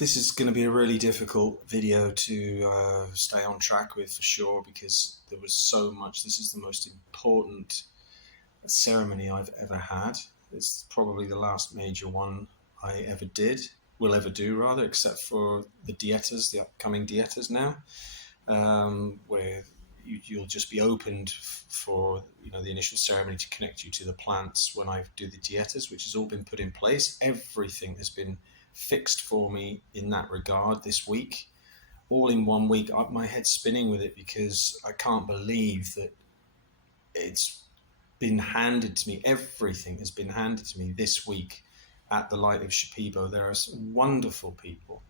This is going to be a really difficult video to stay on track with for sure, because there was so much. This is the most important ceremony I've ever had. It's probably the last major one I ever did, will ever do rather, except for the dietas, the upcoming dietas now, where you'll just be opened for the initial ceremony to connect you to the plants when I do the dietas, which has all been put in place. Everything has been fixed for me in that regard this week, all in 1 week. My head's spinning with it because I can't believe that it's been handed to me. Everything has been handed to me this week at the Light of Shipibo. There are wonderful people,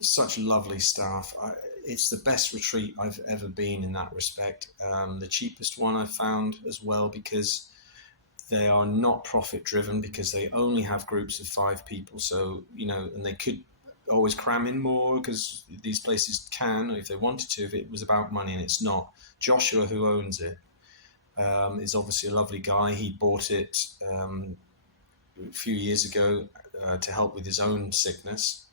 such lovely staff. It's the best retreat I've ever been in that respect. The cheapest one I've found as well, because they are not profit driven, because they only have groups of 5 people. So, and they could always cram in more, because these places can, if they wanted to, if it was about money, and it's not. Joshua, who owns it, is obviously a lovely guy. He bought it a few years ago to help with his own sickness.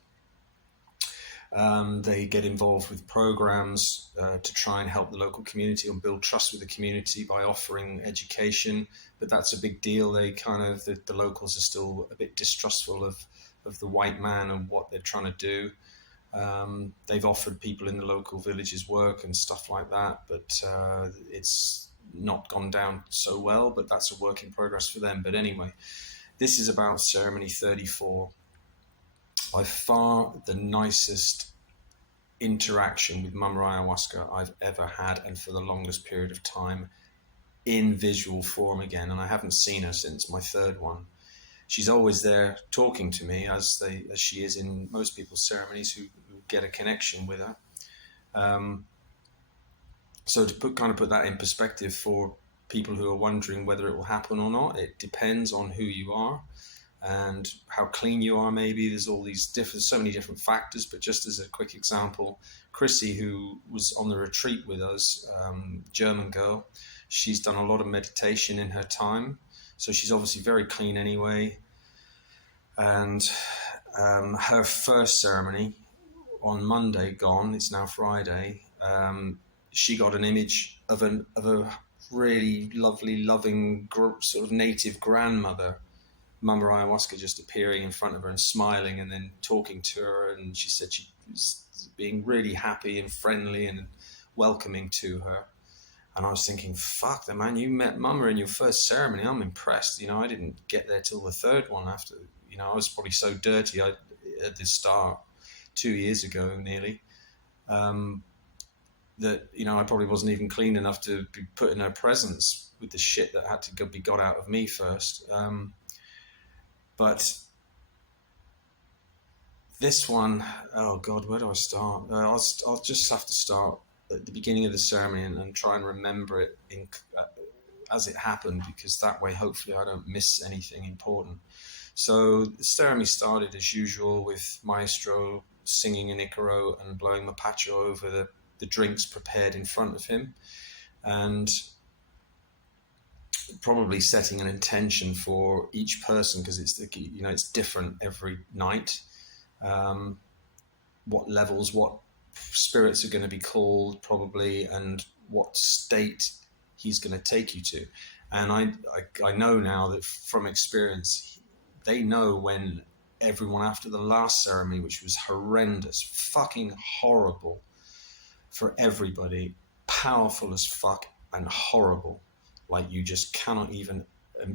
They get involved with programs to try and help the local community and build trust with the community by offering education. But that's a big deal. They the locals are still a bit distrustful of the white man and what they're trying to do. They've offered people in the local villages work and stuff like that, but it's not gone down so well, but that's a work in progress for them. But anyway, this is about ceremony 34. By far the nicest interaction with Mama Ayahuasca I've ever had, and for the longest period of time, in visual form again. And I haven't seen her since my 3rd one. She's always there talking to me, as she is in most people's ceremonies who get a connection with her. So to put that in perspective for people who are wondering whether it will happen or not, it depends on who you are and how clean you are. Maybe there's so many different factors. But just as a quick example, Chrissy, who was on the retreat with us, German girl, she's done a lot of meditation in her time, so she's obviously very clean anyway. And her first ceremony on Monday gone, it's now Friday, she got an image of a really lovely, loving sort of native grandmother, Mama Ayahuasca, just appearing in front of her and smiling and then talking to her. And she said she was being really happy and friendly and welcoming to her. And I was thinking, fuck, man, you met Mama in your first ceremony. I'm impressed. I didn't get there till the 3rd one after. I was probably so dirty at the start 2 years ago nearly, that I probably wasn't even clean enough to be put in her presence with the shit that had to be got out of me first. But this one, oh God, where do I start? I'll just have to start at the beginning of the ceremony and try and remember it as it happened, because that way hopefully I don't miss anything important. So the ceremony started as usual with Maestro singing an Icaro and blowing Mapacho over the drinks prepared in front of him, and probably setting an intention for each person, because it's different every night. What levels, what spirits are going to be called probably, and what state he's going to take you to. And I know now that from experience, they know when everyone, after the last ceremony, which was horrendous, fucking horrible for everybody, powerful as fuck and horrible, like you just cannot even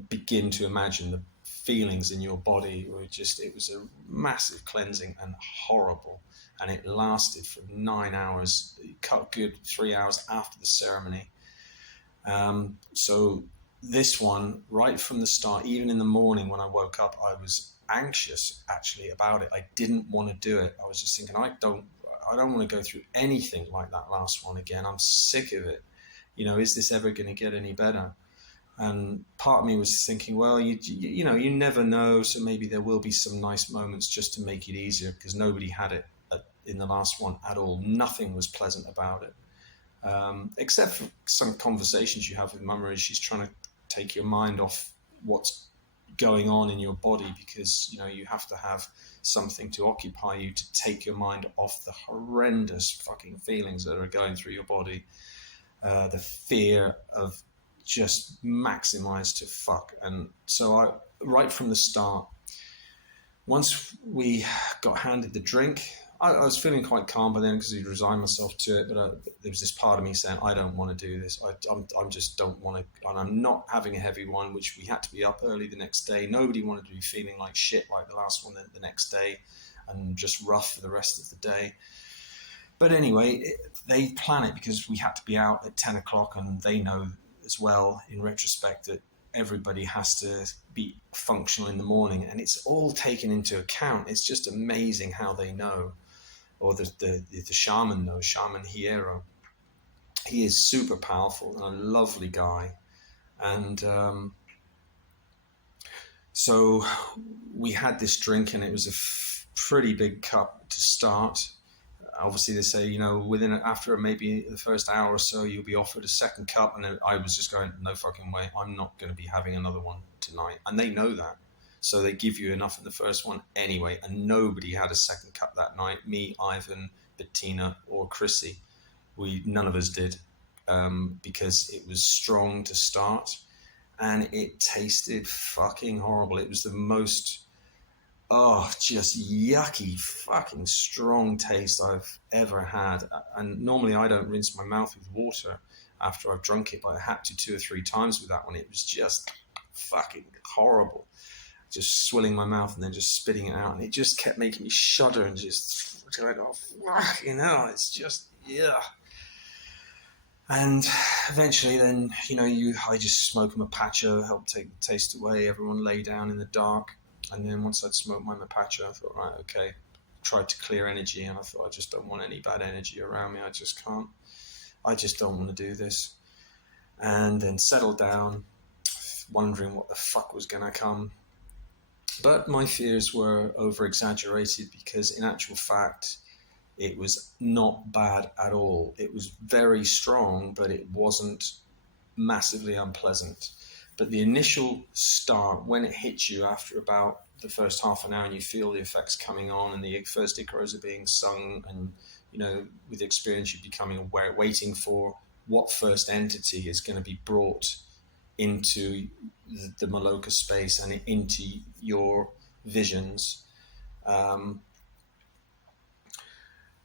begin to imagine the feelings in your body. It was a massive cleansing and horrible, and it lasted for 9 hours. It cut good 3 hours after the ceremony. So this one, right from the start, even in the morning when I woke up, I was anxious actually about it. I didn't want to do it. I was just thinking, I don't want to go through anything like that last one again. I'm sick of it. Is this ever going to get any better? And part of me was thinking, well, you never know. So maybe there will be some nice moments just to make it easier, because nobody had it in the last one at all. Nothing was pleasant about it. Except for some conversations you have with Mama as she's trying to take your mind off what's going on in your body, because you have to have something to occupy you, to take your mind off the horrendous fucking feelings that are going through your body. The fear of just maximized to fuck. And so right from the start, once we got handed the drink, I was feeling quite calm by then because I'd resigned myself to it. But there was this part of me saying, I don't want to do this. I just don't want to. And I'm not having a heavy one, which we had to be up early the next day. Nobody wanted to be feeling like shit like the last one the next day and just rough for the rest of the day. But anyway, they plan it because we had to be out at 10 o'clock, and they know as well, in retrospect, that everybody has to be functional in the morning, and it's all taken into account. It's just amazing how they know, or the shaman knows, Shaman Hierro. He is super powerful and a lovely guy. And so we had this drink, and it was a pretty big cup to start. Obviously, they say, after maybe the first hour or so, you'll be offered a second cup. And I was just going, no fucking way. I'm not going to be having another one tonight. And they know that. So they give you enough in the first one anyway. And nobody had a second cup that night. Me, Ivan, Bettina, or Chrissy. None of us did, because it was strong to start. And it tasted fucking horrible. It was the most... just yucky, fucking strong taste I've ever had. And normally I don't rinse my mouth with water after I've drunk it, but I had to 2 or 3 times with that one. It was just fucking horrible. Just swilling my mouth and then just spitting it out. And it just kept making me shudder and just like, oh, fucking hell, it's just, yeah. And eventually then, I just smoke a mapacho, help take the taste away. Everyone lay down in the dark. And then once I'd smoked my mapacho, I thought, right, okay. Tried to clear energy, and I thought, I just don't want any bad energy around me. I just can't. I just don't want to do this. And then settled down, wondering what the fuck was going to come. But my fears were over-exaggerated, because in actual fact, it was not bad at all. It was very strong, but it wasn't massively unpleasant. But the initial start, when it hits you after about the first half an hour, and you feel the effects coming on, and the first icaros are being sung, and with experience you're becoming aware, waiting for what first entity is going to be brought into the Maloka space and into your visions.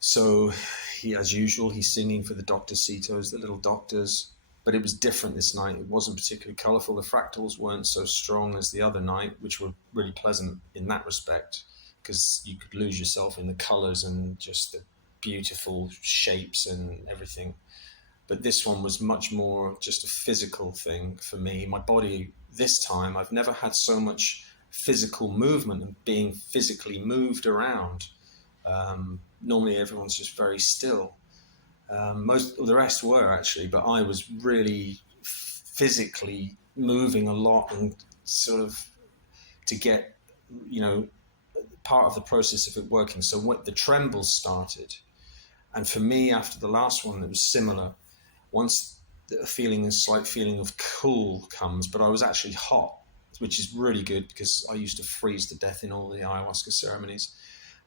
So he, as usual, he's singing for the Doctorcitos, the little doctors. But it was different this night. It wasn't particularly colourful. The fractals weren't so strong as the other night, which were really pleasant in that respect, because you could lose yourself in the colours and just the beautiful shapes and everything. But this one was much more just a physical thing for me. My body, this time, I've never had so much physical movement and being physically moved around. Normally everyone's just very still. Most of the rest were actually, but I was really physically moving a lot, and sort of to get, part of the process of it working. So when the trembles started, and for me after the last one, it was similar. Once a slight feeling of cool comes, but I was actually hot, which is really good because I used to freeze to death in all the ayahuasca ceremonies.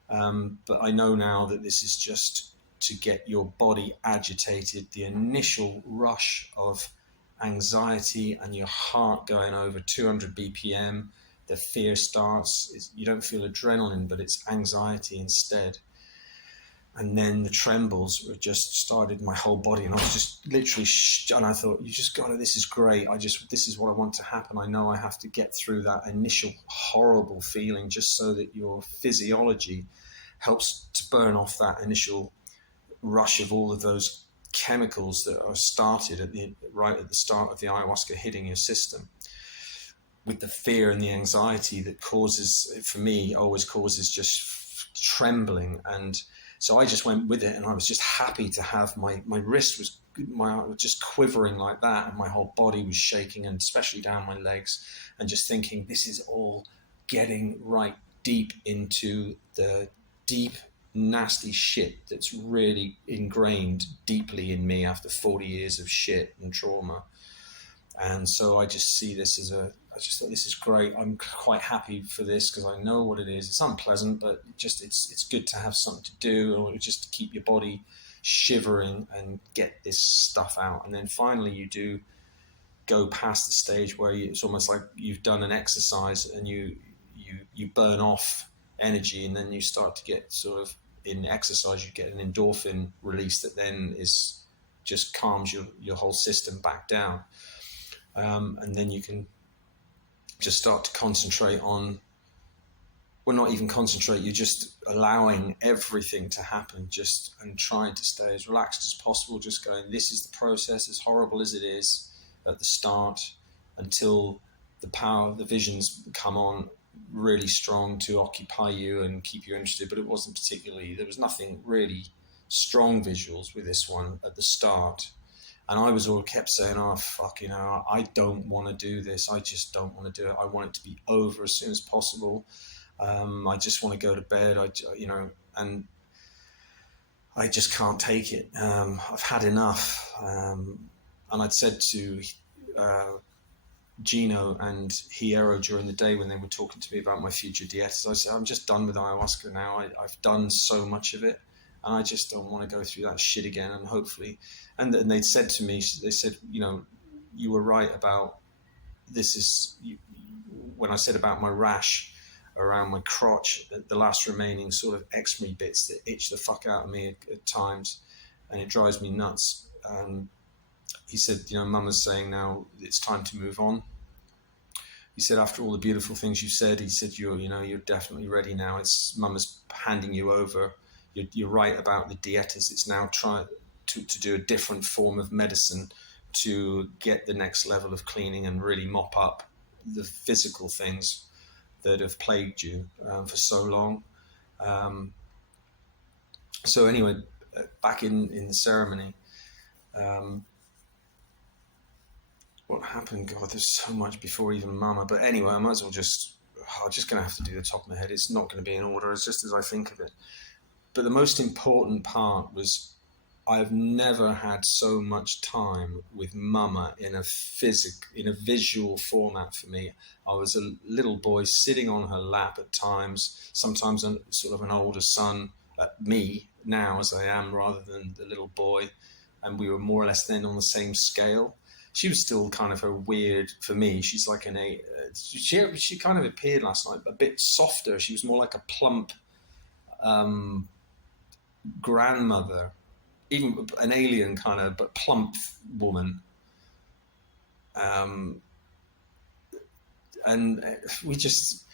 But I know now that this is just to get your body agitated, the initial rush of anxiety and your heart going over 200 BPM, the fear starts. You don't feel adrenaline, but it's anxiety instead. And then the trembles were just started my whole body, and I was just literally, and I thought, you just got to, this is great. This is what I want to happen. I know I have to get through that initial horrible feeling just so that your physiology helps to burn off that initial rush of all of those chemicals that are started right at the start of the ayahuasca hitting your system, with the fear and the anxiety that always causes just trembling. And so I just went with it, and I was just happy to have my wrist was just quivering like that, and my whole body was shaking, and especially down my legs, and just thinking, this is all getting right deep into the deep nasty shit that's really ingrained deeply in me after 40 years of shit and trauma. And so I just see this as just thought, this is great. I'm quite happy for this because I know what it is. It's unpleasant, but just it's good to have something to do, or just to keep your body shivering and get this stuff out. And then finally you do go past the stage where it's almost like you've done an exercise and you burn off energy, and then you start to get sort of, in exercise you get an endorphin release that then is just calms your whole system back down, and then you can just start to concentrate on, well, not even concentrate, you're just allowing everything to happen, just, and trying to stay as relaxed as possible, just going, this is the process, as horrible as it is at the start, until the power, the visions come on really strong to occupy you and keep you interested. But it wasn't particularly, there was nothing really strong visuals with this one at the start. And I was all kept saying, oh, fuck, I don't want to do this. I just don't want to do it. I want it to be over as soon as possible. I just want to go to bed. And I just can't take it. I've had enough. And I'd said to Gino and Hiero during the day when they were talking to me about my future dietas, I said, I'm just done with ayahuasca now. I've done so much of it, and I just don't want to go through that shit again. And hopefully, and they'd said to me, they said, you were right about this when I said about my rash around my crotch, the last remaining sort of eczema bits that itch the fuck out of me at times, and it drives me nuts. He said, Mama's saying now it's time to move on. He said, after all the beautiful things you said, he said, you're definitely ready now. It's Mama's handing you over. You're right about the dietas. It's now trying to do a different form of medicine to get the next level of cleaning and really mop up the physical things that have plagued you for so long. So anyway, back in the ceremony, what happened? God, there's so much before even Mama. But anyway, I might as well I'm just going to have to do the top of my head. It's not going to be in order. It's just as I think of it. But the most important part was, I've never had so much time with Mama in a visual format for me. I was a little boy sitting on her lap at times, sometimes sort of an older son at me now as I am, rather than the little boy. And we were more or less then on the same scale. She was still kind of a weird, for me, she's like she kind of appeared last night a bit softer. She was more like a plump grandmother, even an alien kind of, but plump woman. And we just,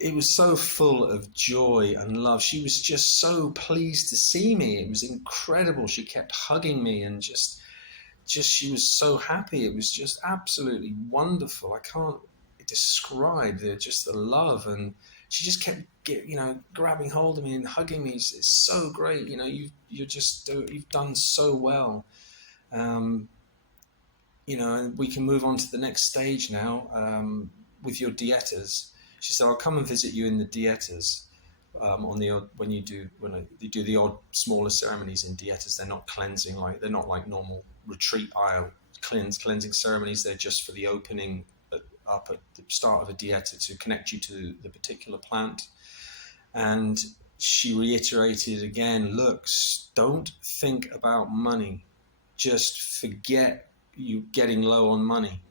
it was so full of joy and love. She was just so pleased to see me. It was incredible. She kept hugging me and just she was so happy. It was just absolutely wonderful. I can't describe the love, and she just kept grabbing hold of me and hugging me. It's so great. You've done so well. And we can move on to the next stage now with your dietas. She said, I'll come and visit you in the dietas. On the odd, when you do the odd smaller ceremonies in dietas, they're not cleansing, they're not like normal retreat aisle cleansing ceremonies. They're just for the opening up at the start of a dieta to connect you to the particular plant. And she reiterated again, look, don't think about money. Just forget you getting low on money.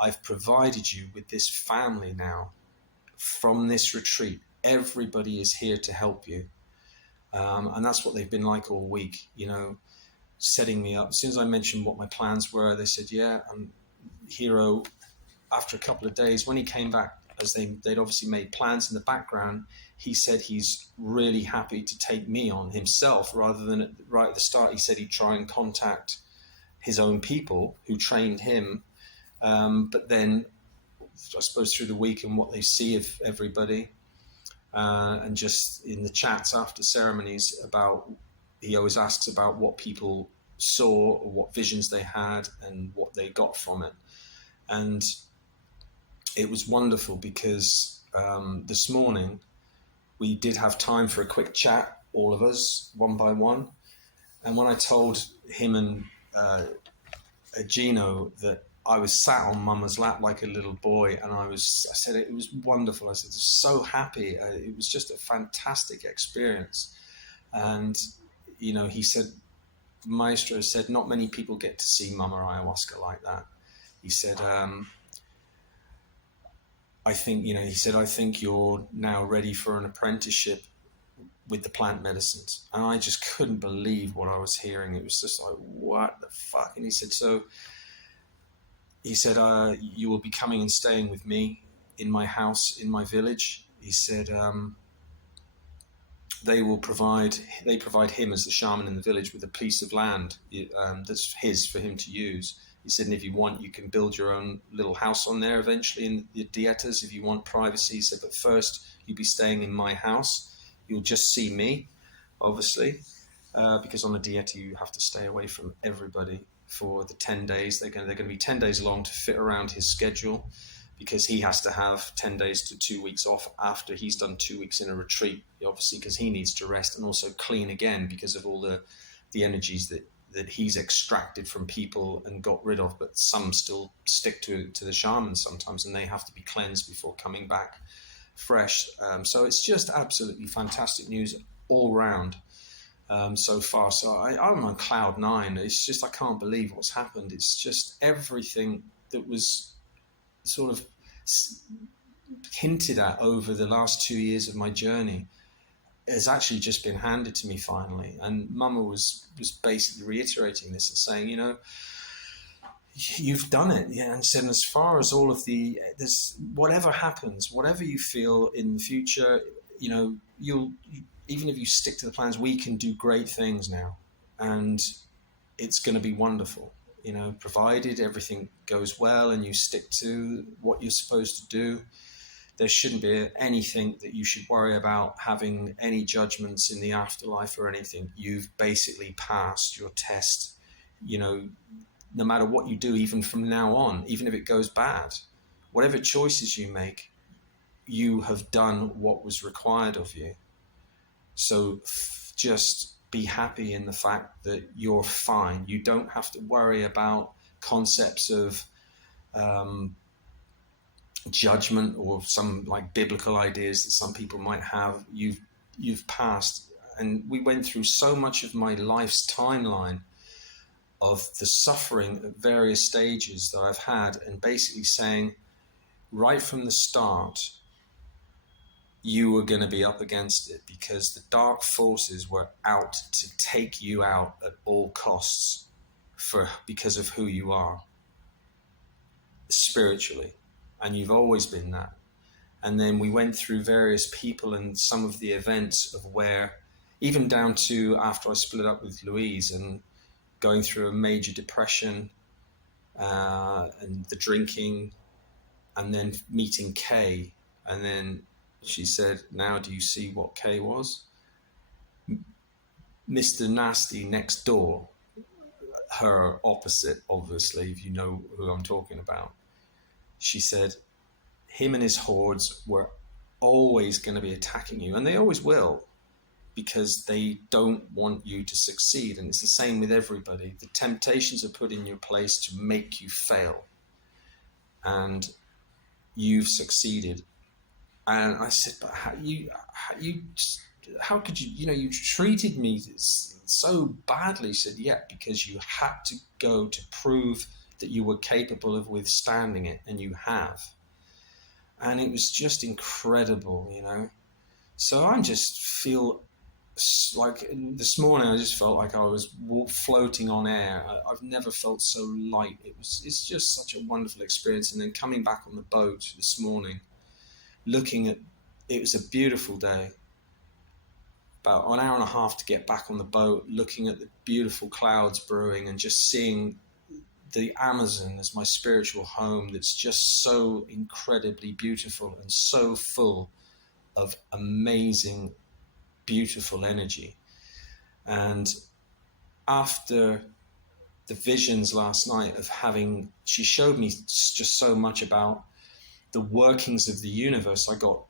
I've provided you with this family now from this retreat. Everybody is here to help you. And that's what they've been like all week, setting me up. As soon as I mentioned what my plans were, they said, yeah. And Hero, after a couple of days, when he came back, as they'd obviously made plans in the background, he said he's really happy to take me on himself, rather than right at the start, he said he'd try and contact his own people who trained him. But then, I suppose through the week and what they see of everybody, and just in the chats after ceremonies he always asks about what people saw or what visions they had and what they got from it. And it was wonderful because this morning we did have time for a quick chat, all of us, one by one. And when I told him and Gino that I was sat on Mama's lap like a little boy, and I said it was wonderful. I said, so happy. It was just a fantastic experience. And, he said, Maestro said, not many people get to see Mama Ayahuasca like that. He said, I think you're now ready for an apprenticeship with the plant medicines. And I just couldn't believe what I was hearing. It was just like, what the fuck? And he said, you will be coming and staying with me in my house, in my village. He said, they provide him as the shaman in the village with a piece of land that's his for him to use. He said, and if you want, you can build your own little house on there eventually in the dietas if you want privacy. He said, but first you'll be staying in my house. You'll just see me, obviously, because on a dieta you have to stay away from everybody for the 10 days. They're going to be 10 days long to fit around his schedule, because he has to have 10 days to 2 weeks off after he's done 2 weeks in a retreat, obviously, because he needs to rest and also clean again because of all the energies that he's extracted from people and got rid of, but some still stick to the shamans sometimes, and they have to be cleansed before coming back fresh. So it's just absolutely fantastic news all round so far. So I'm on cloud nine. It's just, I can't believe what's happened. It's just everything that was sort of hinted at over the last 2 years of my journey has actually just been handed to me finally. And Mama was basically reiterating this and saying, you've done it. Yeah. And said, as far as all of there's whatever happens, whatever you feel in the future, you'll even if you stick to the plans, we can do great things now, and it's going to be wonderful. Provided everything goes well and you stick to what you're supposed to do, there shouldn't be anything that you should worry about having any judgments in the afterlife or anything. You've basically passed your test, no matter what you do, even from now on, even if it goes bad, whatever choices you make, you have done what was required of you. So just be happy in the fact that you're fine. You don't have to worry about concepts of judgment or some like biblical ideas that some people might have. You've passed. And we went through so much of my life's timeline of the suffering at various stages that I've had, and basically saying right from the start, you were going to be up against it, because the dark forces were out to take you out at all costs because of who you are spiritually. And you've always been that. And then we went through various people and some of the events of where, even down to after I split up with Louise and going through a major depression and the drinking, and then meeting Kay, and then she said, now do you see what Kay was? Mr. Nasty next door, her opposite, obviously, if you know who I'm talking about. She said, him and his hordes were always going to be attacking you, and they always will, because they don't want you to succeed. And it's the same with everybody. The temptations are put in your place to make you fail, and you've succeeded. And I said, but how could you, you treated me so badly. She said, yeah, because you had to go to prove that you were capable of withstanding it, and you have. And it was just incredible, So I just feel like this morning I just felt like I was floating on air. I've never felt so light. It's just such a wonderful experience. And then coming back on the boat this morning, looking at, it was a beautiful day, about an hour and a half to get back on the boat, looking at the beautiful clouds brewing and just seeing the Amazon as my spiritual home, that's just so incredibly beautiful and so full of amazing, beautiful energy. And after the visions last night of having, she showed me just so much about the workings of the universe. I got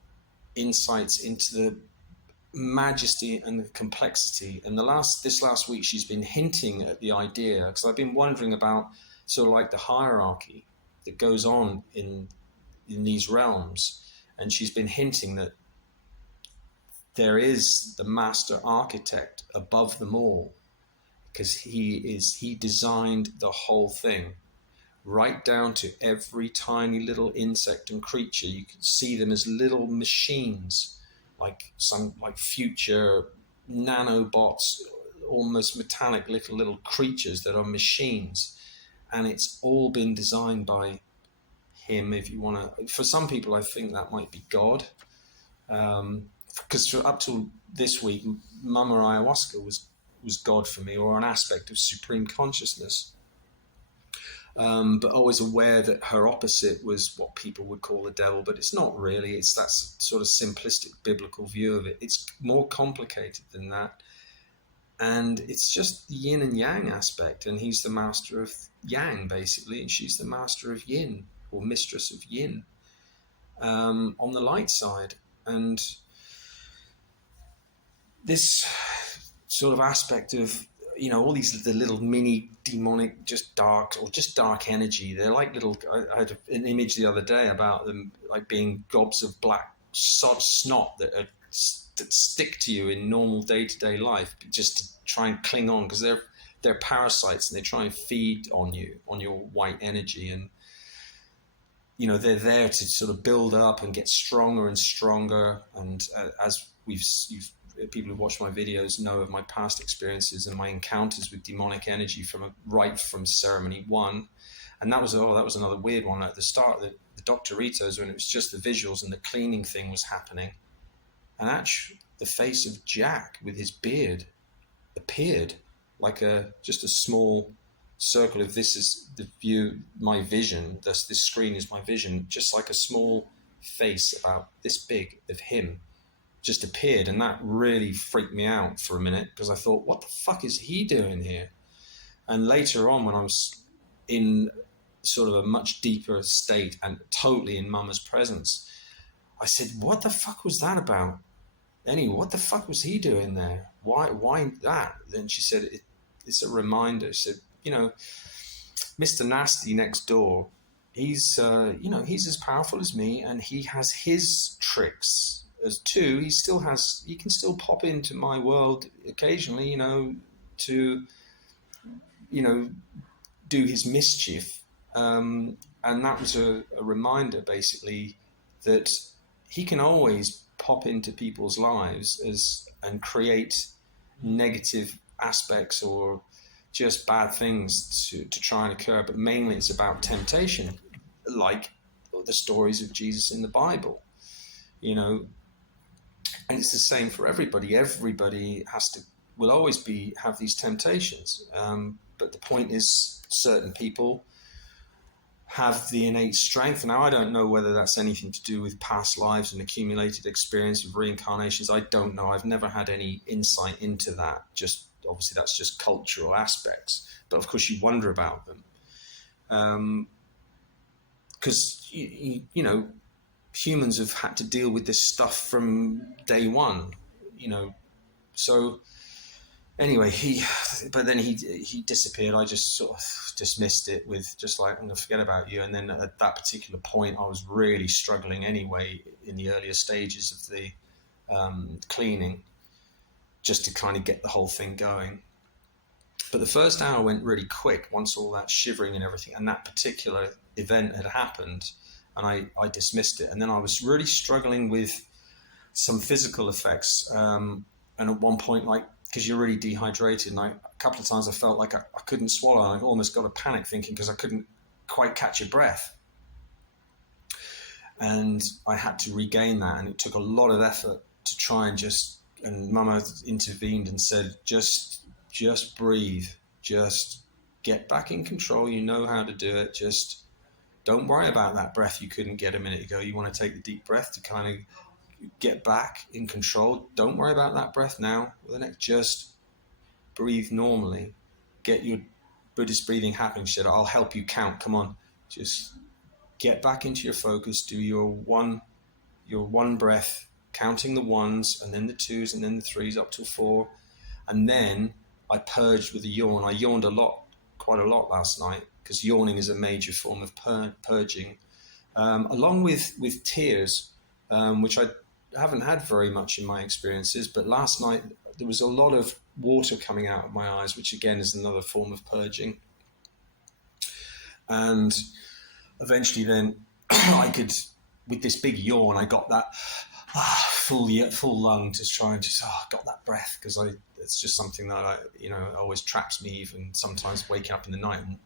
insights into the majesty and the complexity. And this last week, she's been hinting at the idea, because I've been wondering about sort of like the hierarchy that goes on in these realms. And she's been hinting that there is the master architect above them all, because he designed the whole thing, right down to every tiny little insect and creature. You can see them as little machines, like future nanobots, almost metallic little creatures that are machines. And it's all been designed by him. If you want to, for some people, I think that might be God. Because up till this week, Mama Ayahuasca was God for me, or an aspect of supreme consciousness. But always aware that her opposite was what people would call the devil, but it's not really. It's that sort of simplistic biblical view of it. It's more complicated than that. And it's just the yin and yang aspect, and he's the master of yang, basically, and she's the master of yin, or mistress of yin, on the light side. And this sort of aspect of, all the little mini demonic, just dark energy. They're like little, I had an image the other day about them like being gobs of black snot that stick to you in normal day-to-day life, just to try and cling on, because they're parasites, and they try and feed on you, on your white energy. And they're there to sort of build up and get stronger and stronger. And as people who watch my videos know of my past experiences and my encounters with demonic energy right from ceremony 1. And that was another weird one at the start, the Doctoritos, when it was just the visuals and the cleaning thing was happening. And actually, the face of Jack with his beard appeared like just a small circle of, this is the view, my vision, this screen is my vision, just like a small face about this big of him just appeared. And that really freaked me out for a minute, because I thought, what the fuck is he doing here? And later on, when I was in sort of a much deeper state and totally in Mama's presence, I said, what the fuck was that about? Anyway, what the fuck was he doing there? Why that? Then she said, it's a reminder. She said, Mr. Nasty next door, he's as powerful as me, and he has his tricks as too. He can still pop into my world occasionally, to, do his mischief. And that was a reminder, basically, that he can always pop into people's lives and create negative aspects or just bad things to try and occur. But mainly it's about temptation, like the stories of Jesus in the Bible, and it's the same for everybody. Everybody will always have these temptations. But the point is, certain people have the innate strength. Now, I don't know whether that's anything to do with past lives and accumulated experience of reincarnations. I don't know. I've never had any insight into that. Just obviously, that's just cultural aspects. But of course, you wonder about them, because humans have had to deal with this stuff from day one. So anyway, but then he disappeared. I just sort of dismissed it with just like, I'm going to forget about you. And then at that particular point, I was really struggling anyway in the earlier stages of the cleaning, just to kind of get the whole thing going. But the first hour went really quick once all that shivering and everything, and that particular event had happened, and I dismissed it. And then I was really struggling with some physical effects. And at one point, because you're really dehydrated, and a couple of times I felt like I couldn't swallow, and I almost got a panic thinking, because I couldn't quite catch a breath. And I had to regain that, and it took a lot of effort to try and Mama intervened and said, just breathe, just get back in control. You know how to do it. Just don't worry about that breath you couldn't get a minute ago. You want to take the deep breath to kind of get back in control. Don't worry about that breath now. Just breathe normally. Get your Buddhist breathing happening. She said, I'll help you count. Come on, just get back into your focus. Do your one breath, counting the ones and then the twos and then the threes up to 4. And then I purged with a yawn. I yawned quite a lot last night, because yawning is a major form of purging, along with tears, which I haven't had very much in my experiences. But last night there was a lot of water coming out of my eyes, which again is another form of purging. And eventually then I could, with this big yawn, I got that full lung to try and just got that breath, because it's just something that always traps me. Even sometimes waking up in the night and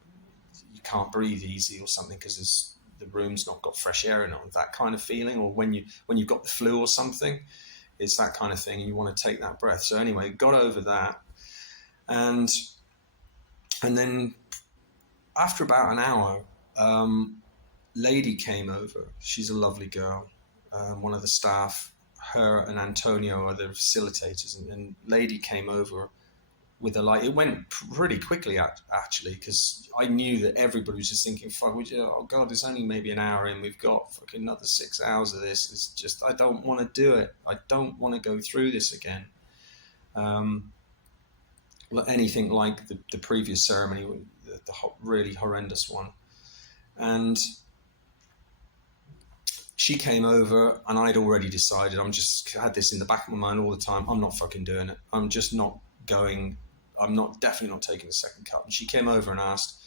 you can't breathe easy or something because the room's not got fresh air in it, that kind of feeling. Or when you've got the flu or something, it's that kind of thing, and you want to take that breath. So anyway, got over that, and then after about an hour, lady came over. She's a lovely girl, one of the staff. Her and Antonio are the facilitators, and lady came over with a light. It went pretty quickly, actually, because I knew that everybody was just thinking, fuck, oh God, there's only maybe an hour in, we've got fucking another 6 hours of this. It's just, I don't want to do it. I don't want to go through this again. Anything like the previous ceremony, the really horrendous one. And she came over, and I'd already decided, had this in the back of my mind all the time, I'm not fucking doing it. I'm just not going. I'm definitely not taking a second cup. And she came over and asked,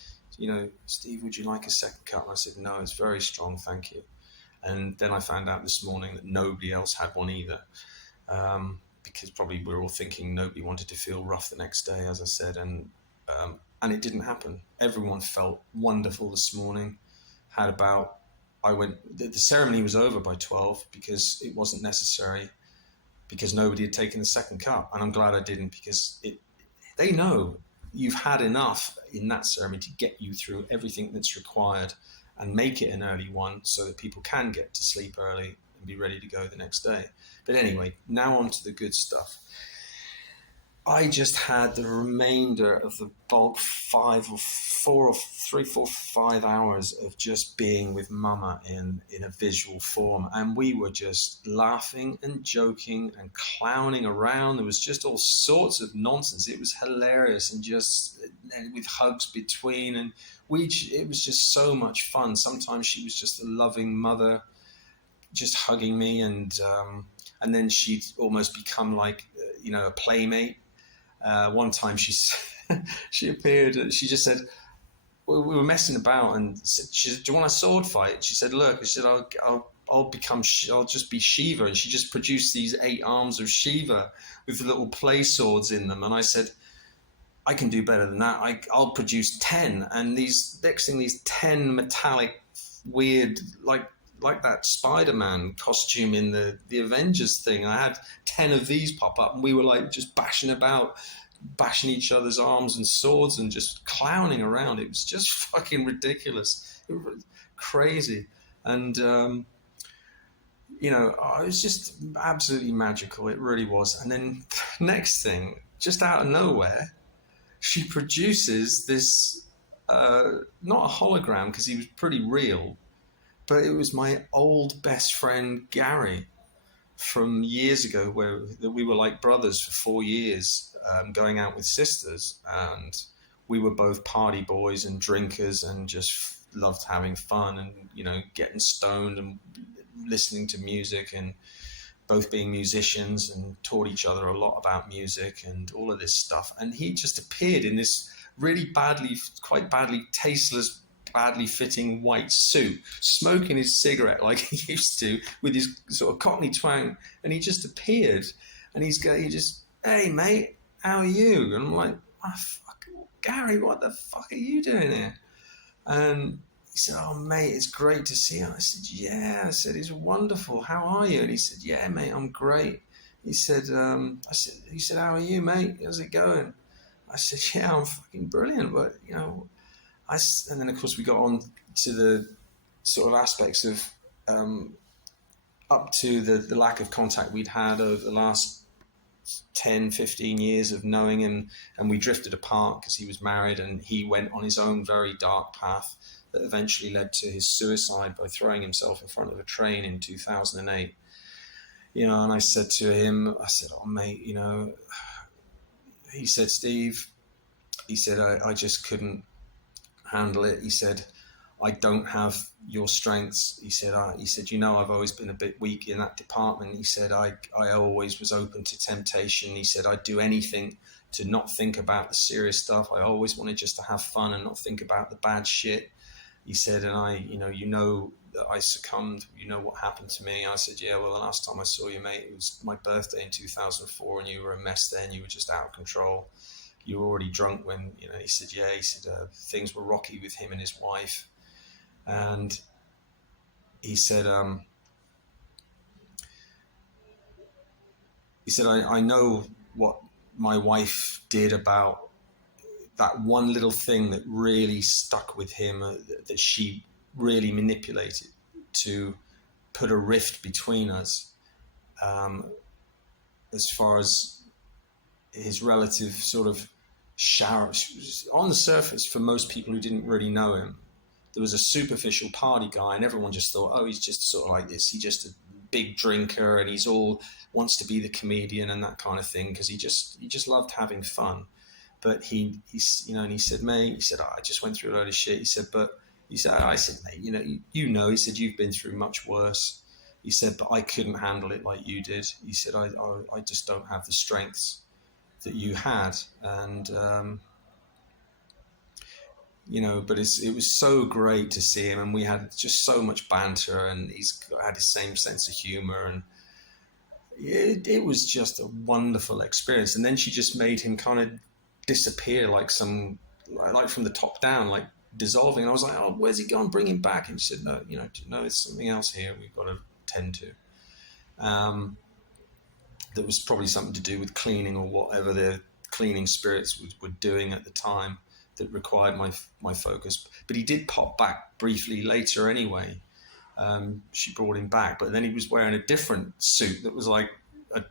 Steve, would you like a second cup? And I said, no, it's very strong, thank you. And then I found out this morning that nobody else had one either, because probably we're all thinking nobody wanted to feel rough the next day, as I said, and it didn't happen. Everyone felt wonderful this morning. The ceremony was over by 12 because it wasn't necessary, because nobody had taken the second cup. And I'm glad I didn't, because they know you've had enough in that ceremony to get you through everything that's required and make it an early one so that people can get to sleep early and be ready to go the next day. But anyway, now on to the good stuff. I just had the remainder of the bulk 5 or 5 hours of just being with Mama in a visual form. And we were just laughing and joking and clowning around. There was just all sorts of nonsense. It was hilarious, and just with hugs between. And it was just so much fun. Sometimes she was just a loving mother, just hugging me. And then she'd almost become like, a playmate. One time she appeared. She just said, we were messing about, and she said, "Do you want a sword fight?" She said, "Look," she said, "I'll just be Shiva," and she just produced these 8 arms of Shiva with little play swords in them. And I said, "I can do better than that. I'll produce 10." And these 10 metallic, weird, like that Spider-Man costume in the Avengers thing. I had 10 of these pop up, and we were like just bashing each other's arms and swords and just clowning around. It was just fucking ridiculous. It was crazy. And, it was just absolutely magical. It really was. And then next thing, just out of nowhere, she produces this, not a hologram, because he was pretty real, but it was my old best friend Gary from years ago, where we were like brothers for 4 years, going out with sisters, and we were both party boys and drinkers and just loved having fun and getting stoned and listening to music, and both being musicians, and taught each other a lot about music and all of this stuff. And he just appeared in this really quite badly tasteless, badly fitting white suit, smoking his cigarette like he used to with his sort of Cockney twang, and he just appeared, and he just, "Hey mate, how are you?" And I'm like, fuck, Gary, what the fuck are you doing here? And he said, "Oh mate, it's great to see you." I said, "Yeah." I said, "It's wonderful. How are you?" And he said, "Yeah mate, I'm great." He said, he said, "How are you mate? How's it going?" I said, "Yeah, I'm fucking brilliant, but and then, of course, we got on to the sort of aspects of up to the lack of contact we'd had over the last 10, 15 years of knowing him. And we drifted apart because he was married, and he went on his own very dark path that eventually led to his suicide by throwing himself in front of a train in 2008. And I said to him, "Oh, mate, he said, "Steve," he said, I just couldn't handle it. He said, I don't have your strengths. He said, I've always been a bit weak in that department. He said, I always was open to temptation. He said, I'd do anything to not think about the serious stuff. I always wanted just to have fun and not think about the bad shit. He said, and that I succumbed, what happened to me. I said, yeah, well, the last time I saw you, mate, it was my birthday in 2004, and you were a mess then. You were just out of control. You were already drunk when, he said, yeah, he said, things were rocky with him and his wife. And he said, I know what my wife did about that one little thing that really stuck with him, that she really manipulated to put a rift between us, as far as his relative sort of shower. On the surface, for most people who didn't really know him, there was a superficial party guy, and everyone just thought, oh, he's just sort of like this. He's just a big drinker, and he's all wants to be the comedian and that kind of thing, because he just loved having fun. But and he said, mate, he said, I just went through a load of shit. He said, I said, mate, he said, you've been through much worse. He said, but I couldn't handle it like you did. He said, I just don't have the strengths that you had. And, but it was so great to see him, and we had just so much banter, and he's had his same sense of humor, and it was just a wonderful experience. And then she just made him kind of disappear like from the top down, like dissolving. And I was like, oh, where's he gone? Bring him back. And she said, no, there's something else here we've got to tend to. That was probably something to do with cleaning or whatever the cleaning spirits were doing at the time that required my focus. But he did pop back briefly later anyway. She brought him back, but then he was wearing a different suit that was like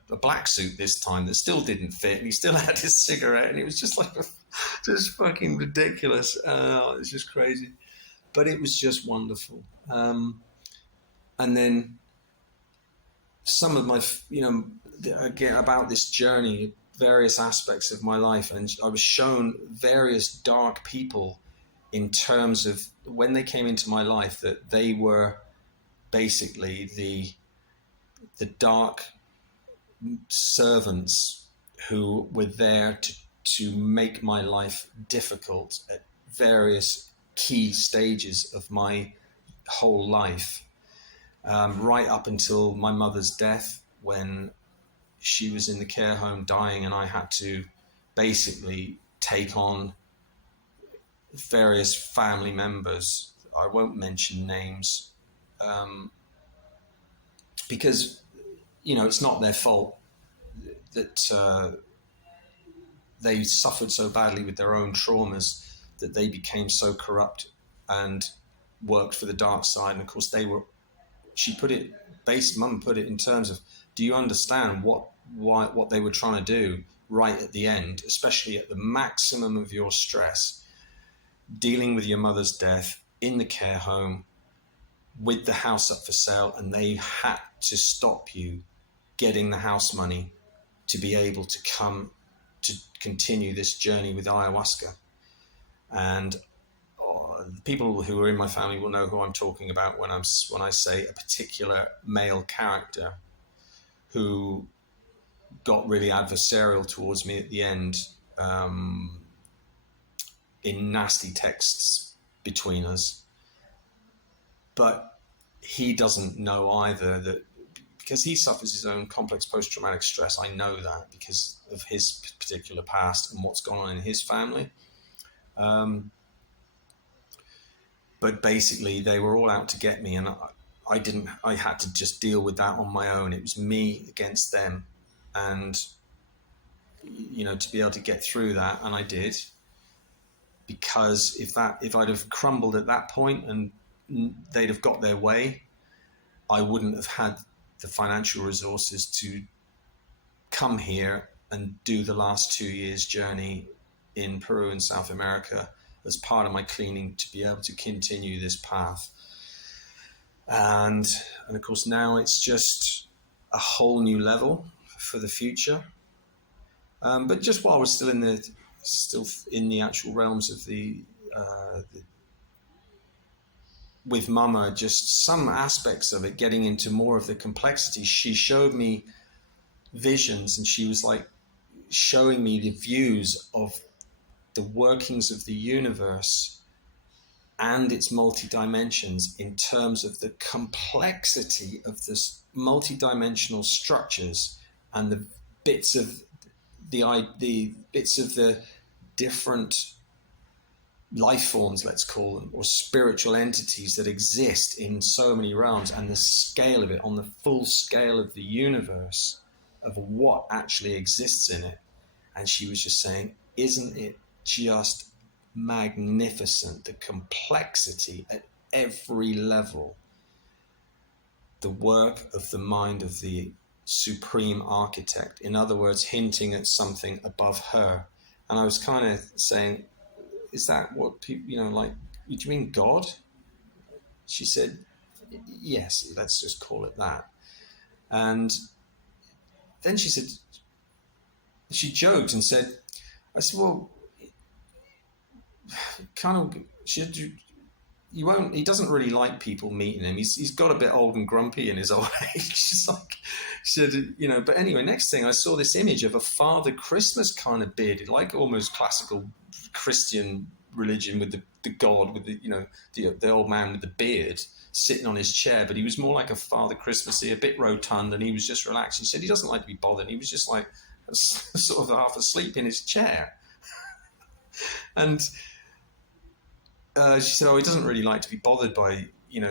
a black suit this time that still didn't fit, and he still had his cigarette, and it was just like just fucking ridiculous. It's just crazy, but it was just wonderful. And then some of my, again, about this journey, various aspects of my life, and I was shown various dark people in terms of when they came into my life, that they were basically the dark servants who were there to make my life difficult at various key stages of my whole life, right up until my mother's death, when she was in the care home dying, and I had to basically take on various family members. I won't mention names, because it's not their fault that they suffered so badly with their own traumas that they became so corrupt and worked for the dark side. And of course Mum put it in terms of, do you understand what they were trying to do right at the end, especially at the maximum of your stress, dealing with your mother's death in the care home with the house up for sale, and they had to stop you getting the house money to be able to come to continue this journey with ayahuasca. And people who are in my family will know who I'm talking about when I say a particular male character who got really adversarial towards me at the end, in nasty texts between us. But he doesn't know either that, because he suffers his own complex post-traumatic stress. I know that because of his particular past and what's gone on in his family. But basically they were all out to get me, and I had to just deal with that on my own. It was me against them. And, to be able to get through that, and I did, because if I'd have crumbled at that point and they'd have got their way, I wouldn't have had the financial resources to come here and do the last 2 years journey in Peru and South America as part of my cleaning, to be able to continue this path. And of course now it's just a whole new level for the future. But just while we're still in the actual realms of the with Mama, just some aspects of it, getting into more of the complexity. She showed me visions, and she was like showing me the views of the workings of the universe and its multi-dimensions in terms of the complexity of this multi-dimensional structures and the bits of the bits of the different life forms, let's call them, or spiritual entities that exist in so many realms, and the scale of it, on the full scale of the universe, of what actually exists in it. And she was just saying, isn't it just magnificent, the complexity at every level, the work of the mind of the supreme architect, in other words, hinting at something above her. And I was kind of saying, is that what people, like, do you mean God? She said, yes, let's just call it that. And then she said, she joked and said, I said, well, kind of, you won't, he doesn't really like people meeting him. He's got a bit old and grumpy in his old age. She's like, she said, but anyway, next thing I saw this image of a Father Christmas kind of bearded, like almost classical Christian religion, with the God, with the old man with the beard sitting on his chair, but he was more like a Father Christmassy, a bit rotund, and he was just relaxed. He said he doesn't like to be bothered. He was just like sort of half asleep in his chair. And she said, he doesn't really like to be bothered by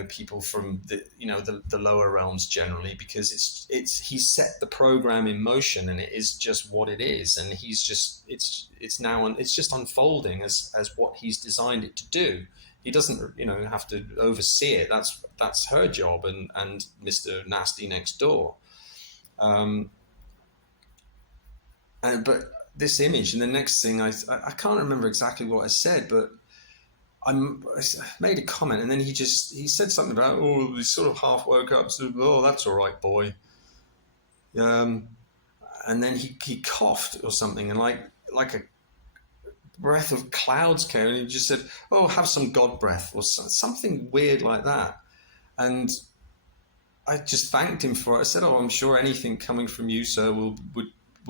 people from the lower realms generally, because he's set the program in motion, and it is just what it is, and he's just it's just unfolding as what he's designed it to do. He doesn't have to oversee it. That's her job, and Mr. Nasty next door. But this image, and the next thing I can't remember exactly what I said, but I made a comment, and then he said something about, he sort of half woke up, said, that's all right, boy. And then he coughed or something, and like a breath of clouds came, and he just said, have some God breath, or something weird like that. And I just thanked him for it. I said, I'm sure anything coming from you, sir, will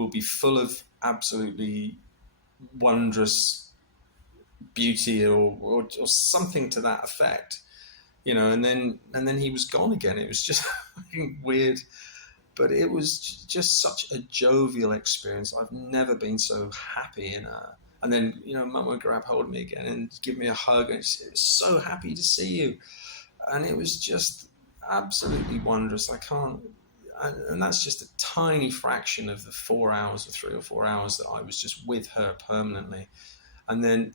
be full of absolutely wondrous beauty or something to that effect, and then he was gone again. It was just weird, but it was just such a jovial experience. I've never been so happy and then Mum would grab hold of me again and give me a hug, and she was so happy to see you, and it was just absolutely wondrous. And that's just a tiny fraction of the 4 hours or 3 or 4 hours that I was just with her permanently. And then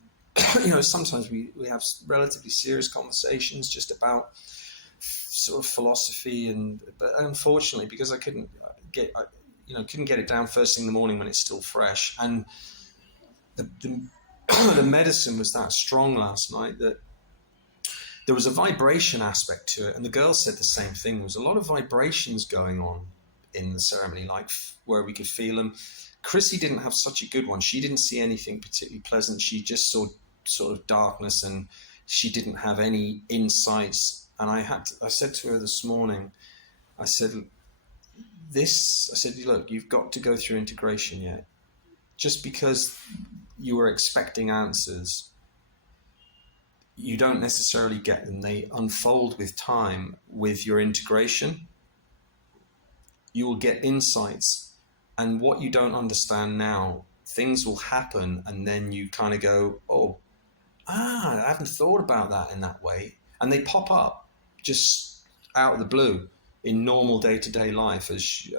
sometimes we have relatively serious conversations just about sort of philosophy, but unfortunately, because I couldn't get it down first thing in the morning when it's still fresh, and the medicine was that strong last night that there was a vibration aspect to it, and the girl said the same thing. There was a lot of vibrations going on in the ceremony, like where we could feel them. Chrissy didn't have such a good one. She didn't see anything particularly pleasant. She just saw sort of darkness, and she didn't have any insights. And I said to her this morning, I said, look, you've got to go through integration yet. Just because you were expecting answers, you don't necessarily get them. They unfold with time. With your integration, you will get insights, and what you don't understand now, things will happen, and then you kind of go, I haven't thought about that in that way. And they pop up just out of the blue in normal day-to-day life, as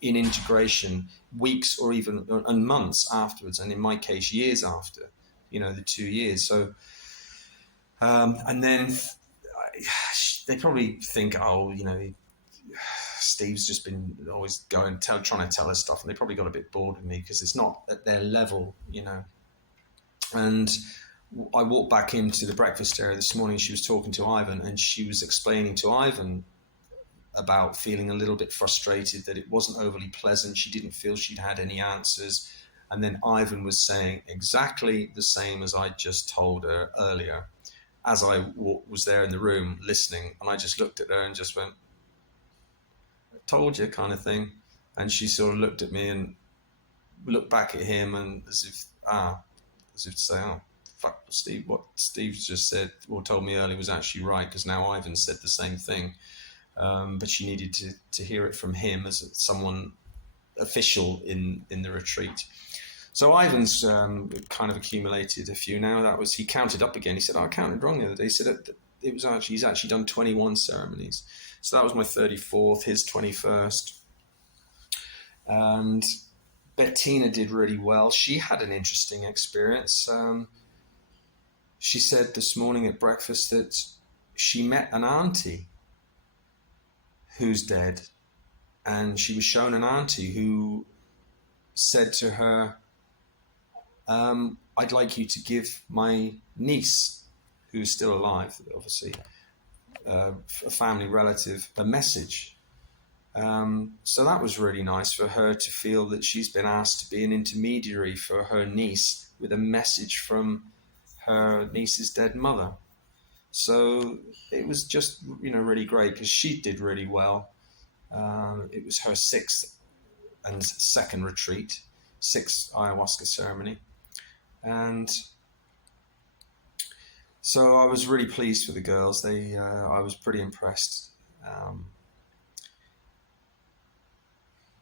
in integration, weeks or even and months afterwards, and in my case, years after, the 2 years. So, and then they probably think, Steve's just been always trying to tell us stuff, and they probably got a bit bored with me because it's not at their level, And I walked back into the breakfast area this morning. She was talking to Ivan, and she was explaining to Ivan about feeling a little bit frustrated that it wasn't overly pleasant. She didn't feel she'd had any answers. And then Ivan was saying exactly the same as I just told her earlier, as I was there in the room listening. And I just looked at her and just went, told you, kind of thing. And she sort of looked at me and looked back at him, and as if to say, oh, fuck, Steve, what Steve's just said or told me earlier was actually right, because now Ivan said the same thing. But she needed to hear it from him as someone official in the retreat. So Ivan's kind of accumulated a few now. He counted up again. He said, I counted wrong the other day. He said he's actually done 21 ceremonies. So that was my 34th, his 21st. And Bettina did really well. She had an interesting experience. She said this morning at breakfast that she met an auntie who's dead, and she was shown an auntie who said to her, I'd like you to give my niece, who's still alive, obviously, a family relative, a message. So that was really nice for her to feel that she's been asked to be an intermediary for her niece with a message from her niece's dead mother. So it was just, really great, because she did really well. It was her 6th and 2nd retreat, 6th ayahuasca ceremony. And so I was really pleased for the girls. I was pretty impressed.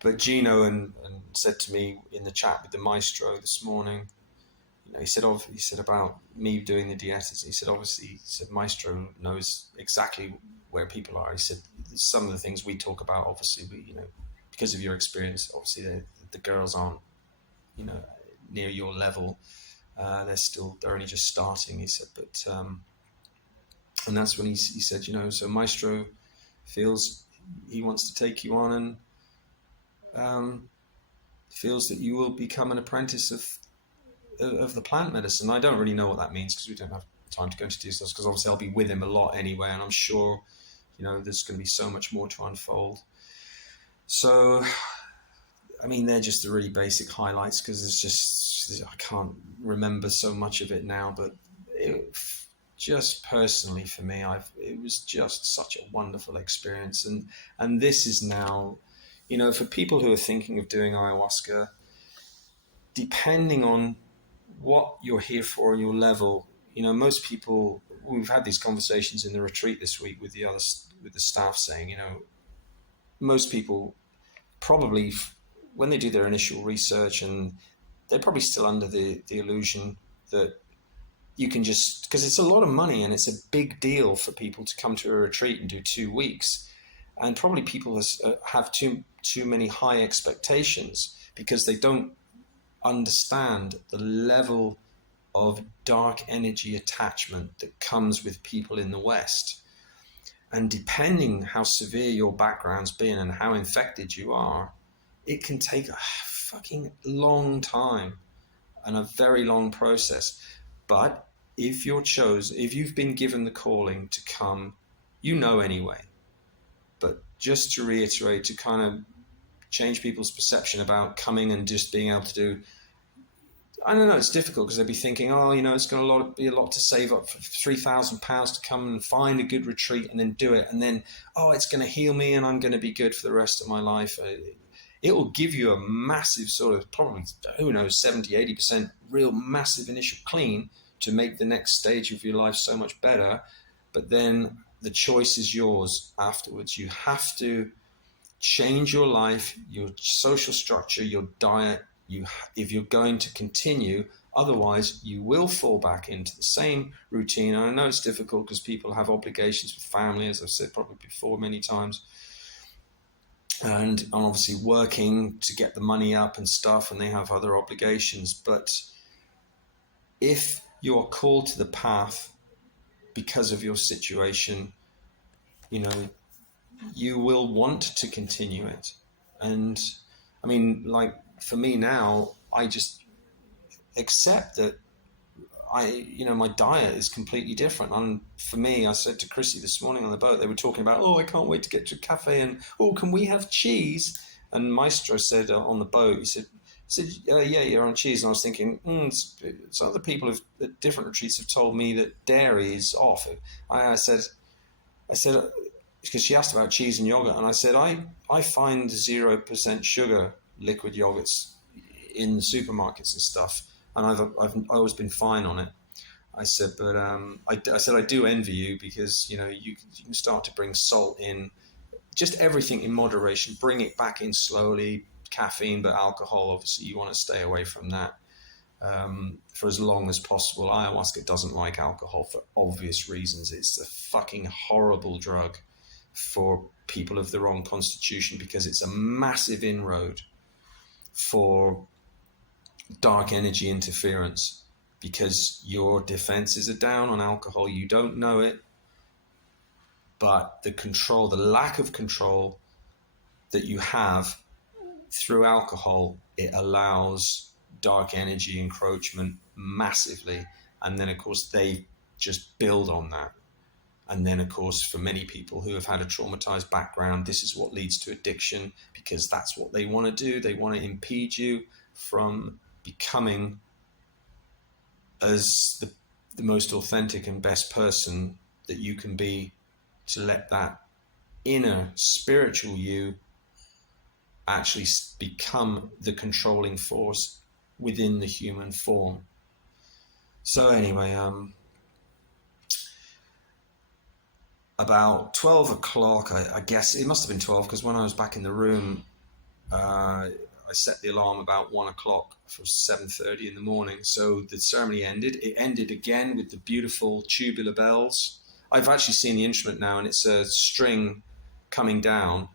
But Gino and said to me in the chat with the maestro this morning, he said about me doing the dietas. He said, obviously, maestro knows exactly where people are. He said, some of the things we talk about, obviously, because of your experience, obviously the girls aren't, near your level. They're only just starting. He said, but and that's when he said, so maestro feels he wants to take you on, and feels that you will become an apprentice of the plant medicine. I don't really know what that means, because we don't have time to go into details, because obviously I'll be with him a lot anyway, and I'm sure there's going to be so much more to unfold. So they're just the really basic highlights, because I can't remember so much of it now, but just personally for me, it was just such a wonderful experience. And this is now, for people who are thinking of doing ayahuasca, depending on what you're here for and your level, most people, we've had these conversations in the retreat this week with the staff saying, most people probably, when they do their initial research, and they're probably still under the illusion that you can just, because it's a lot of money and it's a big deal for people to come to a retreat and do 2 weeks. And probably people have too many high expectations, because they don't understand the level of dark energy attachment that comes with people in the West. And depending how severe your background's been and how infected you are, it can take a fucking long time and a very long process. But if you've been given the calling to come, anyway. But just to reiterate, to kind of change people's perception about coming and just being able to do, I don't know, it's difficult, because they'd be thinking, it's going to be a lot to save up for £3,000 to come and find a good retreat and then do it. And then, it's going to heal me and I'm going to be good for the rest of my life. It will give you a massive sort of, probably, 70, 80% real massive initial clean to make the next stage of your life so much better. But then the choice is yours afterwards. You have to change your life, your social structure, your diet, if you're going to continue. Otherwise, you will fall back into the same routine. And I know it's difficult, because people have obligations with family, as I've said probably before many times, and I'm obviously working to get the money up and stuff, and they have other obligations. But if you're called to the path because of your situation, you will want to continue it. And like for me now, I just accept that my diet is completely different. And for me, I said to Chrissy this morning on the boat, they were talking about, I can't wait to get to a cafe, and can we have cheese? And Maestro said on the boat, he said, said, yeah, you're on cheese. And I was thinking, so other people at different retreats have told me that dairy is off. I said, because she asked about cheese and yogurt, and I said, I find 0% sugar liquid yogurts in supermarkets and stuff, and I've always been fine on it. I said, but I said I do envy you because you can start to bring salt in, just everything in moderation. Bring it back in slowly. Caffeine, but alcohol, obviously, you want to stay away from that for as long as possible. Ayahuasca doesn't like alcohol for obvious reasons. It's a fucking horrible drug for people of the wrong constitution because it's a massive inroad for dark energy interference, because your defenses are down on alcohol. You don't know it, but the lack of control that you have through alcohol, it allows dark energy encroachment massively. And then, of course, they just build on that. And then, of course, for many people who have had a traumatized background, this is what leads to addiction, because that's what they want to do. They want to impede you from becoming as the most authentic and best person that you can be, to let that inner spiritual you actually become the controlling force within the human form. So anyway, about 12 o'clock, I guess it must have been 12, because when I was back in the room, I set the alarm about 1 o'clock for 7:30 in the morning. So the ceremony ended. It ended again with the beautiful tubular bells. I've actually seen the instrument now, and it's a string coming down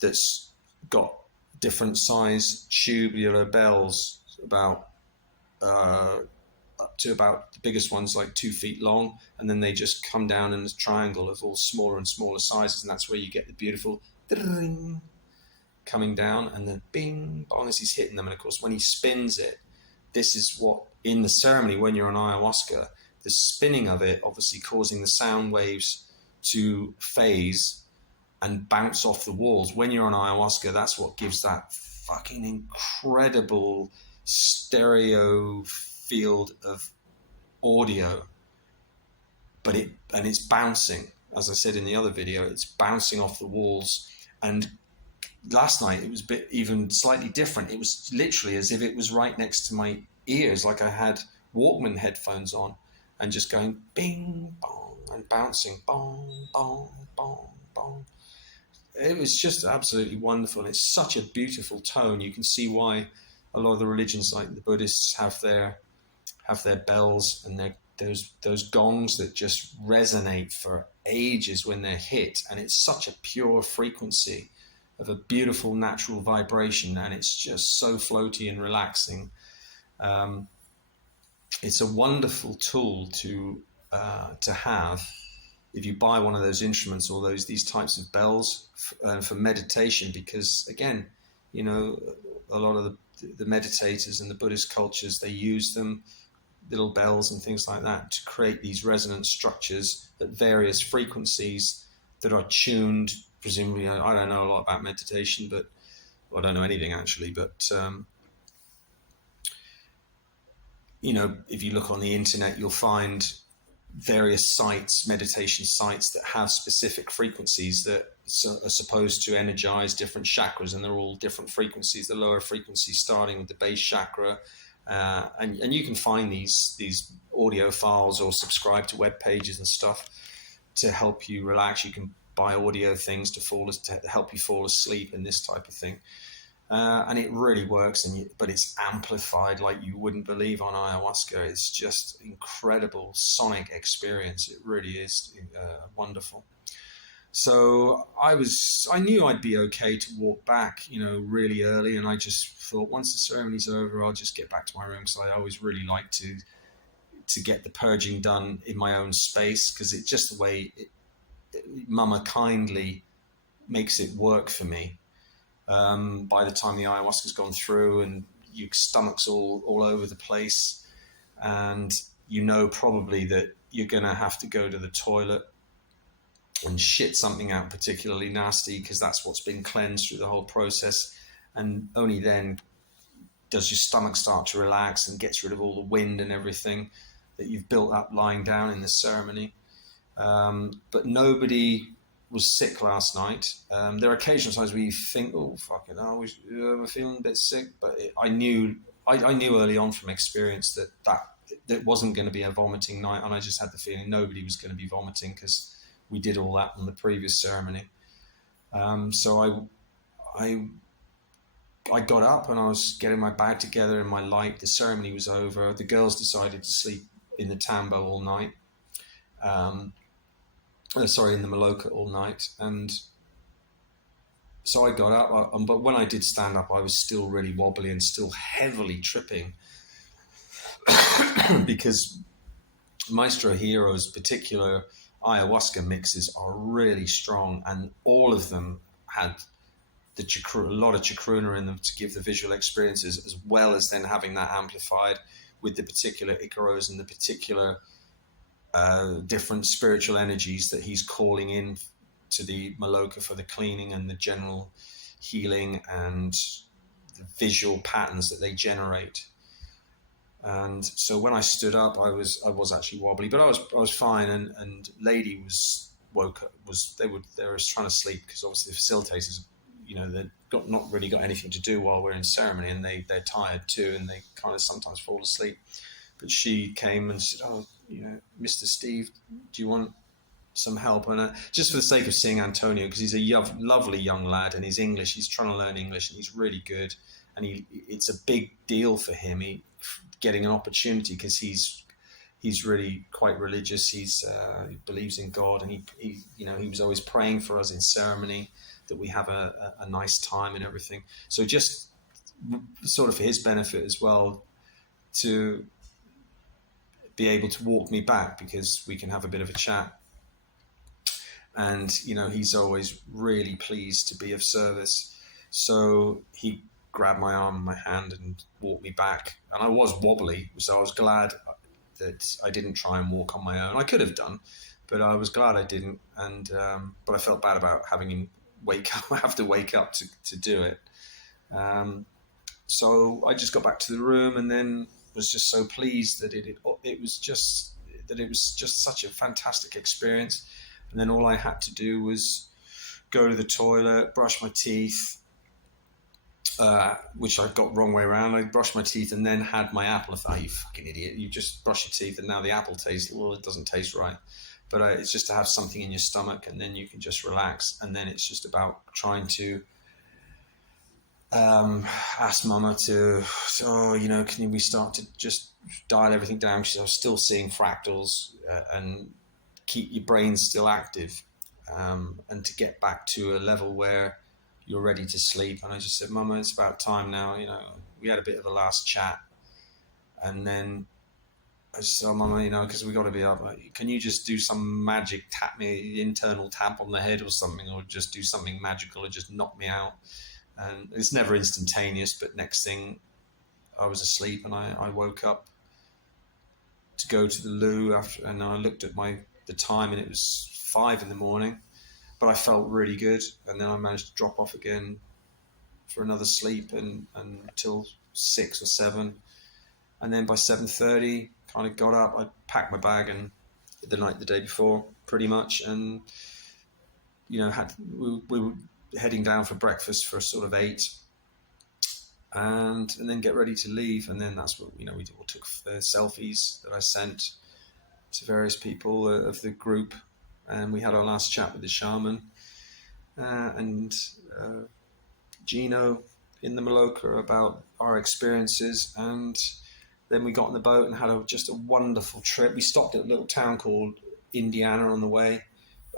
that's got different size tubular bells, about up to about, the biggest one's like 2 feet long, and then they just come down in a triangle of all smaller and smaller sizes, and that's where you get the beautiful ding coming down, and then bing bong as he's hitting them. And of course, when he spins it, this is what in the ceremony, when you're on ayahuasca, the spinning of it obviously causing the sound waves to phase and bounce off the walls. When you're on ayahuasca, that's what gives that fucking incredible stereo field of audio. But it's bouncing, as I said in the other video, it's bouncing off the walls. And last night it was a bit even slightly different. It was literally as if it was right next to my ears, like I had Walkman headphones on, and just going bing bong and bouncing bong bong bong bong. It was just absolutely wonderful, and it's such a beautiful tone. You can see why a lot of the religions, like the Buddhists, have their bells and those gongs that just resonate for ages when they're hit, and it's such a pure frequency of a beautiful natural vibration, and it's just so floaty and relaxing. It's a wonderful tool to have if you buy one of those instruments or these types of bells for meditation, because again, a lot of the meditators and the Buddhist cultures, they use them, little bells and things like that, to create these resonant structures at various frequencies that are tuned. Presumably, I don't know a lot about meditation, but I don't know anything actually, but if you look on the internet, you'll find various sites, meditation sites, that have specific frequencies that are supposed to energize different chakras, and they're all different frequencies. The lower frequencies starting with the base chakra, and you can find these audio files or subscribe to web pages and stuff to help you relax. You can buy audio things to help you fall asleep and this type of thing. And it really works, but it's amplified like you wouldn't believe on ayahuasca. It's just incredible sonic experience. It really is wonderful. So I knew I'd be okay to walk back, really early, and I just thought once the ceremony's over, I'll just get back to my room, because I always really like to get the purging done in my own space, because it's just the way Mama kindly makes it work for me. By the time the ayahuasca's gone through and your stomach's all over the place, and probably that you're going to have to go to the toilet and shit something out particularly nasty, because that's what's been cleansed through the whole process, and only then does your stomach start to relax and gets rid of all the wind and everything that you've built up lying down in the ceremony. But nobody was sick last night. There are occasional times where you think, oh, fucking hell, we're feeling a bit sick. But I knew early on from experience that wasn't going to be a vomiting night. And I just had the feeling nobody was going to be vomiting because we did all that on the previous ceremony. So I got up and I was getting my bag together and my light. The ceremony was over. The girls decided to sleep in the tambo all night. In the Maloka all night. And so I got up, but when I did stand up, I was still really wobbly and still heavily tripping because Maestro Hero's particular ayahuasca mixes are really strong, and all of them had a lot of chacruna in them to give the visual experiences, as well as then having that amplified with the particular Icaros and the particular different spiritual energies that he's calling in to the Maloka for the cleaning and the general healing and the visual patterns that they generate. And so when I stood up, I was actually wobbly, but I was fine. And Lady woke up. They were trying to sleep because obviously the facilitators, they've not really got anything to do while we're in ceremony, and they're tired too, and they kind of sometimes fall asleep. But she came and said, "Oh, Mr. Steve, do you want some help?" And just for the sake of seeing Antonio, because he's a lovely young lad, and he's English. He's trying to learn English, and he's really good. And it's a big deal for him. Getting an opportunity because he's really quite religious. He believes in God, and he was always praying for us in ceremony that we have a nice time and everything. So just sort of for his benefit as well, to be able to walk me back because we can have a bit of a chat. And he's always really pleased to be of service. So he grabbed my arm and my hand and walked me back. And I was wobbly, so I was glad that I didn't try and walk on my own. I could have done, but I was glad I didn't. And but I felt bad about having him have to wake up to do it. So I just got back to the room and then was just so pleased that it was just such a fantastic experience. And then all I had to do was go to the toilet, brush my teeth, which I got wrong way around. I brushed my teeth and then had my apple. I thought, you fucking idiot, you just brush your teeth and now the apple tastes, well, it doesn't taste right. But it's just to have something in your stomach and then you can just relax. And then it's just about trying to ask Mama can we start to just dial everything down? Because I was still seeing fractals and keep your brain still active, and to get back to a level where you're ready to sleep. And I just said, Mama, it's about time now. We had a bit of a last chat, and then I just said, oh, Mama, because we got to be up. Can you just do some magic internal tap on the head or something, or just do something magical or just knock me out? And it's never instantaneous, but next thing I was asleep and I woke up to go to the loo and I looked at the time and it was 5 a.m, but I felt really good. And then I managed to drop off again for another sleep and until 6 or 7. And then by 7:30 kind of got up, I packed my bag and the day before pretty much. And, we were heading down for breakfast for sort of 8 and then get ready to leave. And then that's what, we all took selfies that I sent to various people of the group. And we had our last chat with the shaman and Gino in the Maloka about our experiences. And then we got on the boat and had just a wonderful trip. We stopped at a little town called Indiana on the way.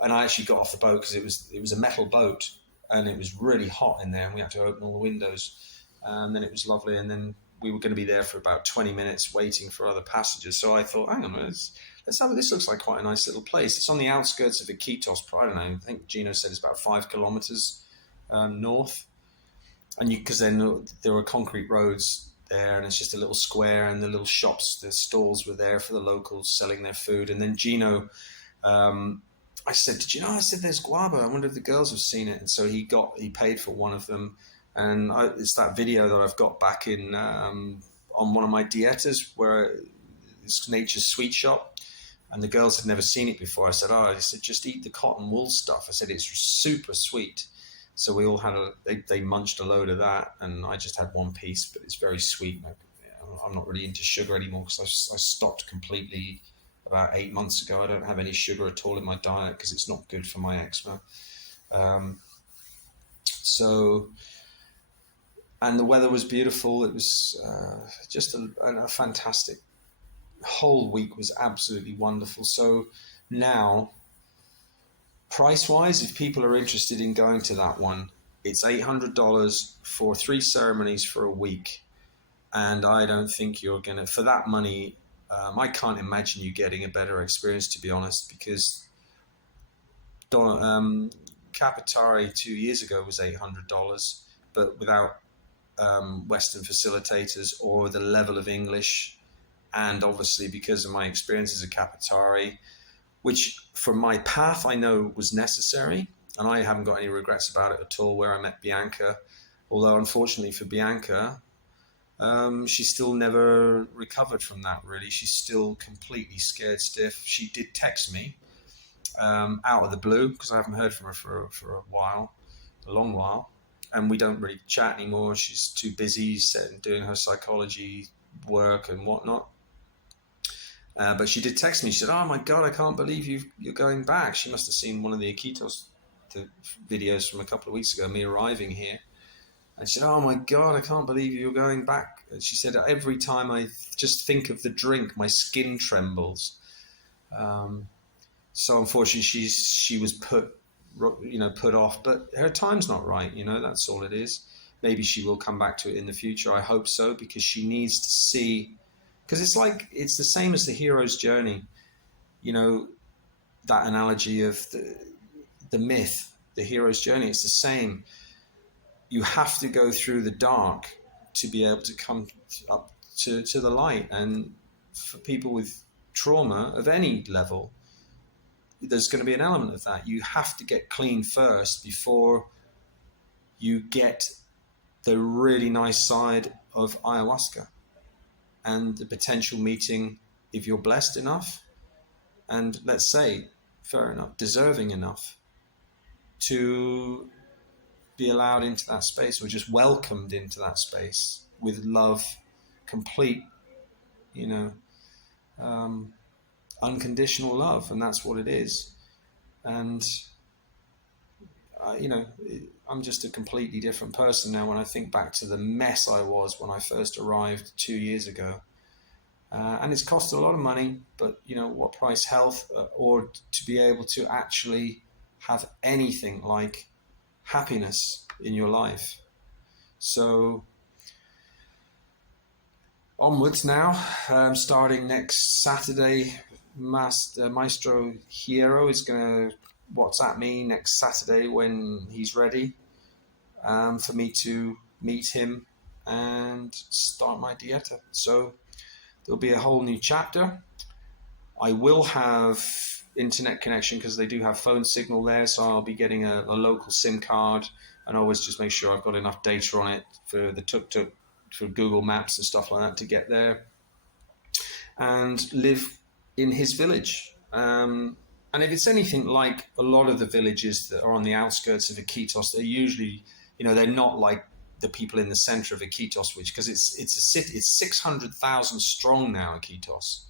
And I actually got off the boat because it was a metal boat and it was really hot in there and we had to open all the windows. And then it was lovely. And then we were going to be there for about 20 minutes waiting for other passengers. So I thought, hang on, let's have it. This looks like quite a nice little place. It's on the outskirts of Iquitos. I don't know. I think Gino said it's about 5 kilometers north. And because then there were concrete roads there and it's just a little square and the little shops, the stalls were there for the locals selling their food. And then Gino, I said, did you know? I said, there's guava. I wonder if the girls have seen it. And so he paid for one of them. And it's that video that I've got back in on one of my dietas where it's Nature's Sweet Shop, and the girls had never seen it before. I said, just eat the cotton wool stuff. I said, it's super sweet. So we all had they munched a load of that, and I just had one piece, but it's very sweet. I'm not really into sugar anymore because I stopped completely about 8 months ago. I don't have any sugar at all in my diet because it's not good for my eczema. And the weather was beautiful. It was just a fantastic whole week. Was absolutely wonderful. So now, price-wise, if people are interested in going to that one, it's $800 for 3 ceremonies for a week. And I don't think you're going to, for that money, I can't imagine you getting a better experience, to be honest, because Capitari 2 years ago was $800, but without Western facilitators or the level of English. And obviously, because of my experience as a Capitari, which for my path I know was necessary, and I haven't got any regrets about it at all, where I met Bianca. Although unfortunately for Bianca, she still never recovered from that, really. She's still completely scared stiff. She did text me out of the blue, because I haven't heard from her for a long while. And we don't really chat anymore. She's too busy doing her psychology work and whatnot. But she did text me. She said, "Oh my God, I can't believe you're going back." She must have seen one of the Iquitos videos from a couple of weeks ago, me arriving here. And she said, "Oh my God, I can't believe you're going back." And she said, "Every time I just think of the drink, my skin trembles." So unfortunately, she was put off. But her time's not right. That's all it is. Maybe she will come back to it in the future. I hope so, because she needs to see. Because it's the same as the hero's journey. That analogy of the myth, the hero's journey. It's the same. You have to go through the dark to be able to come up to the light. And for people with trauma of any level, there's going to be an element of that. You have to get clean first before you get the really nice side of ayahuasca and the potential meeting, if you're blessed enough and, let's say, fair enough, deserving enough to be allowed into that space, or just welcomed into that space with love, complete, unconditional love. And that's what it is. And I'm just a completely different person now when I think back to the mess I was when I first arrived 2 years ago. And it's cost a lot of money, but what price? Health, or to be able to actually have anything like happiness in your life. So onwards now, starting next Saturday. Maestro Hierro is going to WhatsApp me next Saturday when he's ready for me to meet him and start my dieta. So there'll be a whole new chapter. I will have internet connection because they do have phone signal there, so I'll be getting a local SIM card, and always just make sure I've got enough data on it for the tuk-tuk, for Google Maps and stuff like that to get there, and live in his village. And if it's anything like a lot of the villages that are on the outskirts of Iquitos, they're usually, they're not like the people in the center of Iquitos, because it's a city. It's 600,000 strong now, Iquitos.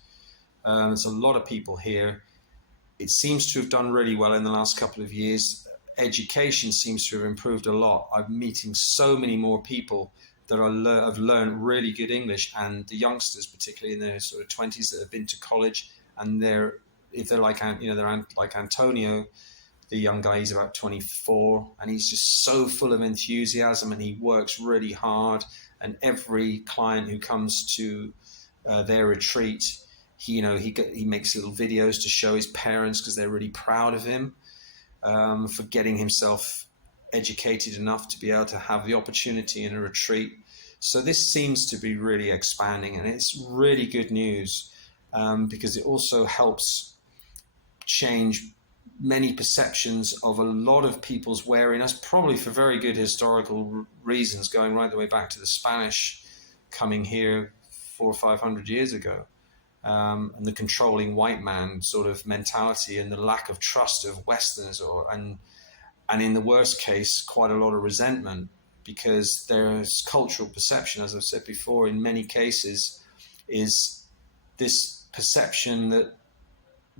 There's a lot of people here. It seems to have done really well in the last couple of years. Education seems to have improved a lot. I'm meeting so many more people that have learned really good English, and the youngsters, particularly in their sort of 20s, that have been to college, and they're like Antonio, the young guy. He's about 24, and he's just so full of enthusiasm, and he works really hard. And every client who comes to their retreat, he makes little videos to show his parents, because they're really proud of him for getting himself educated enough to be able to have the opportunity in a retreat. So this seems to be really expanding, and it's really good news, because it also helps change many perceptions of a lot of people's wariness, probably for very good historical reasons, going right the way back to the Spanish coming here 400 or 500 years ago, and the controlling white man sort of mentality and the lack of trust of Westerners, and in the worst case, quite a lot of resentment, because there's cultural perception, as I've said before, in many cases, is this perception that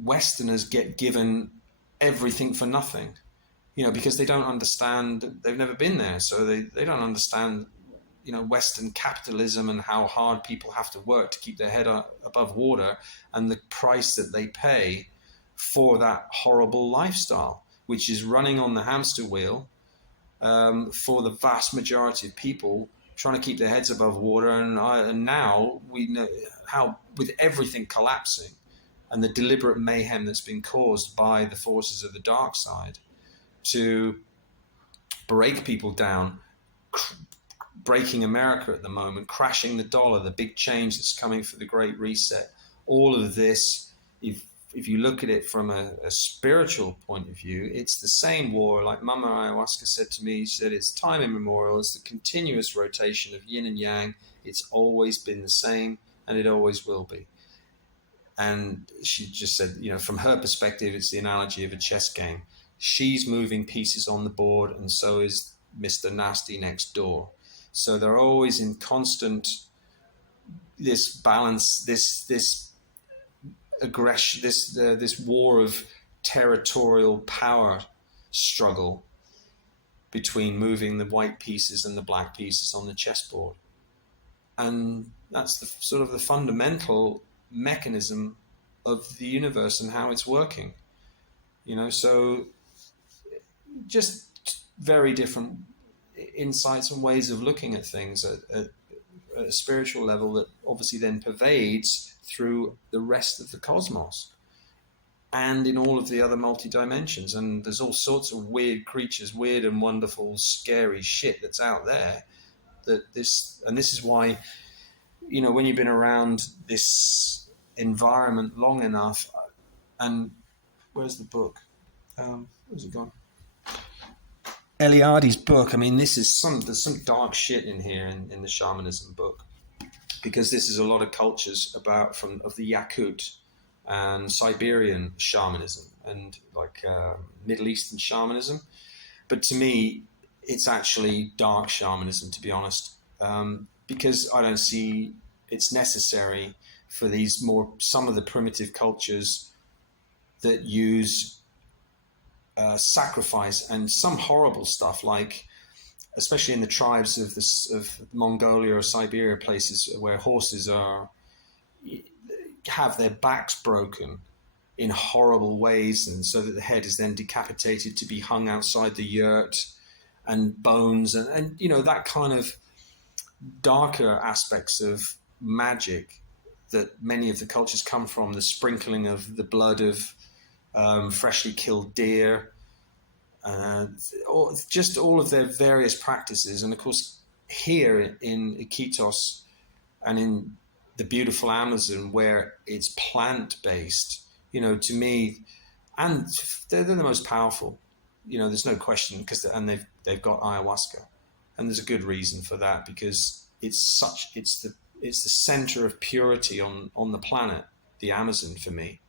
Westerners get given everything for nothing, because they don't understand, they've never been there, so they don't understand, Western capitalism and how hard people have to work to keep their head above water, and the price that they pay for that horrible lifestyle, which is running on the hamster wheel, for the vast majority of people trying to keep their heads above water. And now we know how, with everything collapsing and the deliberate mayhem that's been caused by the forces of the dark side to break people down, breaking America at the moment, crashing the dollar, the big change that's coming for the Great Reset, all of this, if you look at it from a spiritual point of view, it's the same war. Like Mama Ayahuasca said to me, she said, it's time immemorial. It's the continuous rotation of yin and yang. It's always been the same, and it always will be. And she just said, from her perspective, it's the analogy of a chess game. She's moving pieces on the board, and so is Mr. Nasty next door. So they're always in constant this balance, this aggression, this war of territorial power struggle between moving the white pieces and the black pieces on the chessboard. And that's the sort of the fundamental mechanism of the universe and how it's working. So just very different insights and ways of looking at things at a spiritual level that obviously then pervades through the rest of the cosmos and in all of the other multi-dimensions. And there's all sorts of weird creatures, weird and wonderful, scary shit that's out there. This is why, when you've been around this environment long enough, and where's the book? Where's it gone? Eliade's book. I mean, there's some dark shit in here in the shamanism book, because this is a lot of cultures of the Yakut and Siberian shamanism and Middle Eastern shamanism. But to me, it's actually dark shamanism, to be honest, because I don't see it's necessary for some of the primitive cultures that use sacrifice and some horrible stuff, like especially in the tribes of Mongolia or Siberia, places where horses have their backs broken in horrible ways, and so that the head is then decapitated to be hung outside the yurt, and bones and that kind of darker aspects of magic that many of the cultures come from, the sprinkling of the blood of freshly killed deer, just all of their various practices. And of course, here in Iquitos and in the beautiful Amazon, where it's plant-based, to me, and they're the most powerful, there's no question, and they've got ayahuasca, and there's a good reason for that, because it's the center of purity on the planet, the Amazon, for me.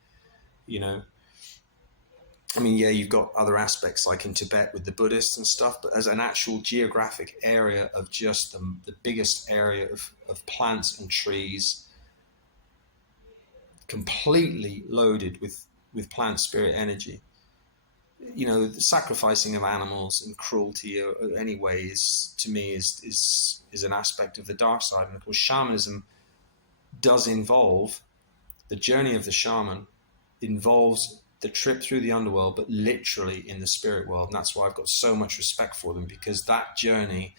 I mean, yeah, you've got other aspects like in Tibet with the Buddhists and stuff, but as an actual geographic area of just the biggest area of plants and trees, completely loaded with plant spirit energy. The sacrificing of animals and cruelty anyway is, to me, is an aspect of the dark side. And of course, shamanism does involve, the journey of the shaman involves the trip through the underworld, but literally in the spirit world. And that's why I've got so much respect for them, because that journey,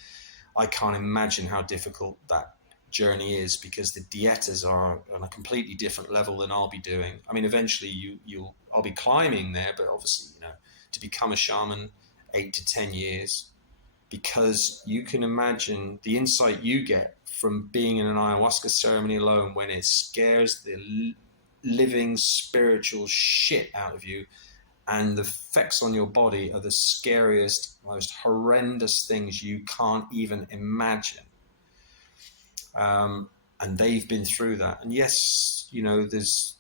I can't imagine how difficult that journey is, because the dietas are on a completely different level than I'll be doing. I mean, eventually I'll be climbing there, but obviously, to become a shaman, 8 to 10 years, because you can imagine the insight you get from being in an ayahuasca ceremony alone, when it scares the living spiritual shit out of you, And the effects on your body are the scariest, most horrendous things you can't even imagine. And they've been through that. And yes, there's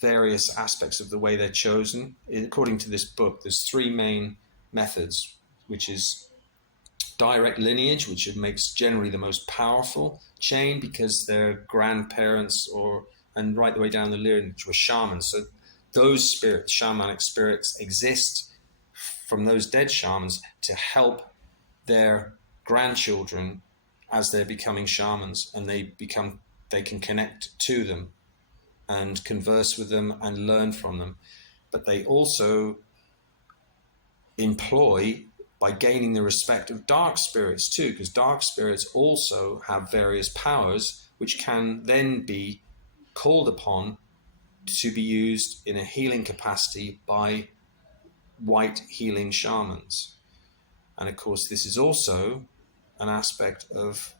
various aspects of the way they're chosen. According to this book, there's three main methods, which is direct lineage, which makes generally the most powerful chain because their grandparents and right the way down the lineage were shamans. So those shamanic spirits exist from those dead shamans to help their grandchildren as they're becoming shamans, and they can connect to them and converse with them and learn from them. But they also employ by gaining the respect of dark spirits too, because dark spirits also have various powers which can then be called upon to be used in a healing capacity by white healing shamans. And of course, this is also an aspect of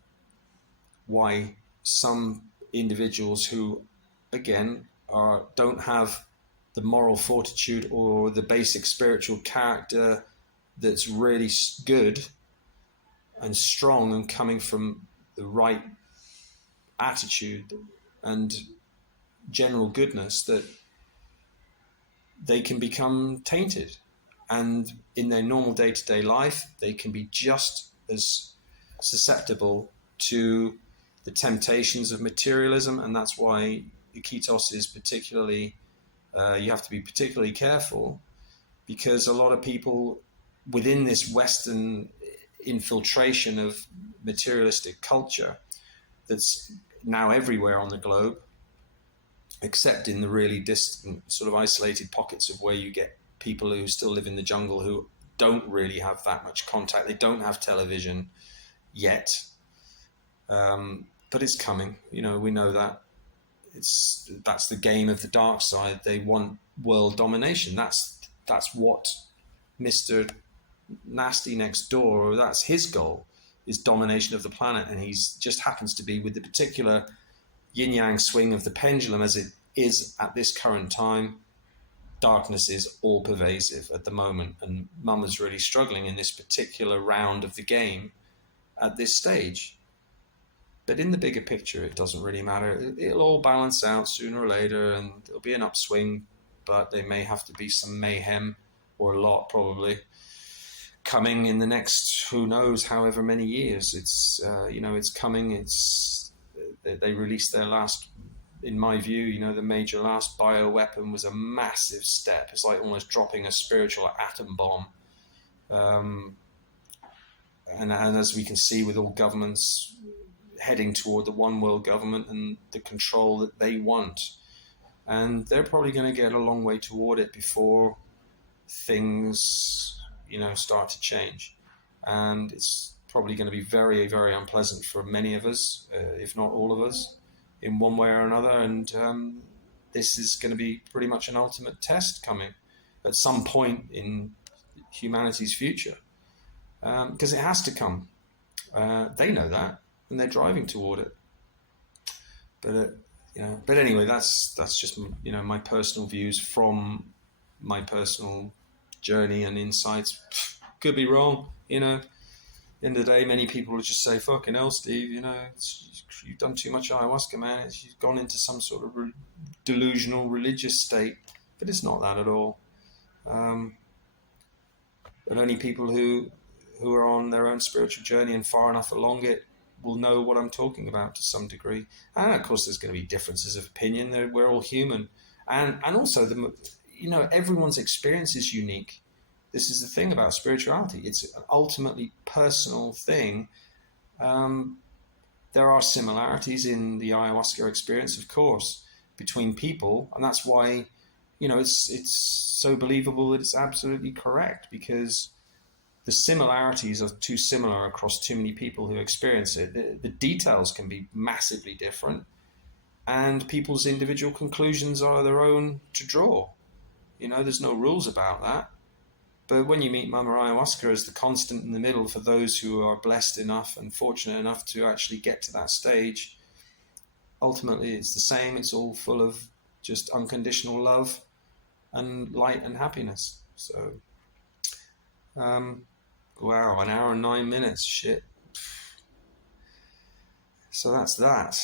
why some individuals who, again, don't have the moral fortitude or the basic spiritual character that's really good and strong and coming from the right attitude and general goodness, that they can become tainted. And in their normal day-to-day life, they can be just as susceptible to the temptations of materialism. And that's why Iquitos is particularly, you have to be particularly careful, because a lot of people within this Western infiltration of materialistic culture that's now everywhere on the globe, except in the really distant, sort of isolated pockets of where you get people who still live in the jungle who don't really have that much contact. They don't have television yet, but it's coming. We know that. That's the game of the dark side. They want world domination. That's what Mr. Nasty next door, that's his goal, is domination of the planet. And he just happens to be with the particular yin-yang swing of the pendulum as it is at this current time. Darkness is all pervasive at the moment, and Mama's really struggling in this particular round of the game at this stage. But in the bigger picture, it doesn't really matter. It'll all balance out sooner or later, and there'll be an upswing, but there may have to be some mayhem, or a lot probably, coming in the next, who knows, however many years. It's it's coming. They released their last, in my view, the major last bioweapon was a massive step. It's like almost dropping a spiritual atom bomb. And as we can see with all governments heading toward the one world government and the control that they want, and they're probably going to get a long way toward it before things start to change. And it's probably going to be very, very unpleasant for many of us, if not all of us, in one way or another. And this is going to be pretty much an ultimate test coming at some point in humanity's future, because it has to come. They know that, and they're driving toward it. But anyway, that's just my personal views from my personal journey and insights. Could be wrong, end of the day, many people will just say, fucking hell, Steve, you've done too much ayahuasca, man. You've gone into some sort of delusional religious state. But it's not that at all. But only people who are on their own spiritual journey and far enough along it will know what I'm talking about to some degree. And of course, there's going to be differences of opinion. We're all human. And also, everyone's experience is unique. This is the thing about spirituality. It's an ultimately personal thing. There are similarities in the ayahuasca experience, of course, between people. And that's why, it's so believable that it's absolutely correct, because the similarities are too similar across too many people who experience it. The details can be massively different, and people's individual conclusions are their own to draw. There's no rules about that. But when you meet Mama Ayahuasca as the constant in the middle for those who are blessed enough and fortunate enough to actually get to that stage, ultimately it's the same. It's all full of just unconditional love. and light and happiness. So, wow, an hour and 9 minutes. Shit. So that's that.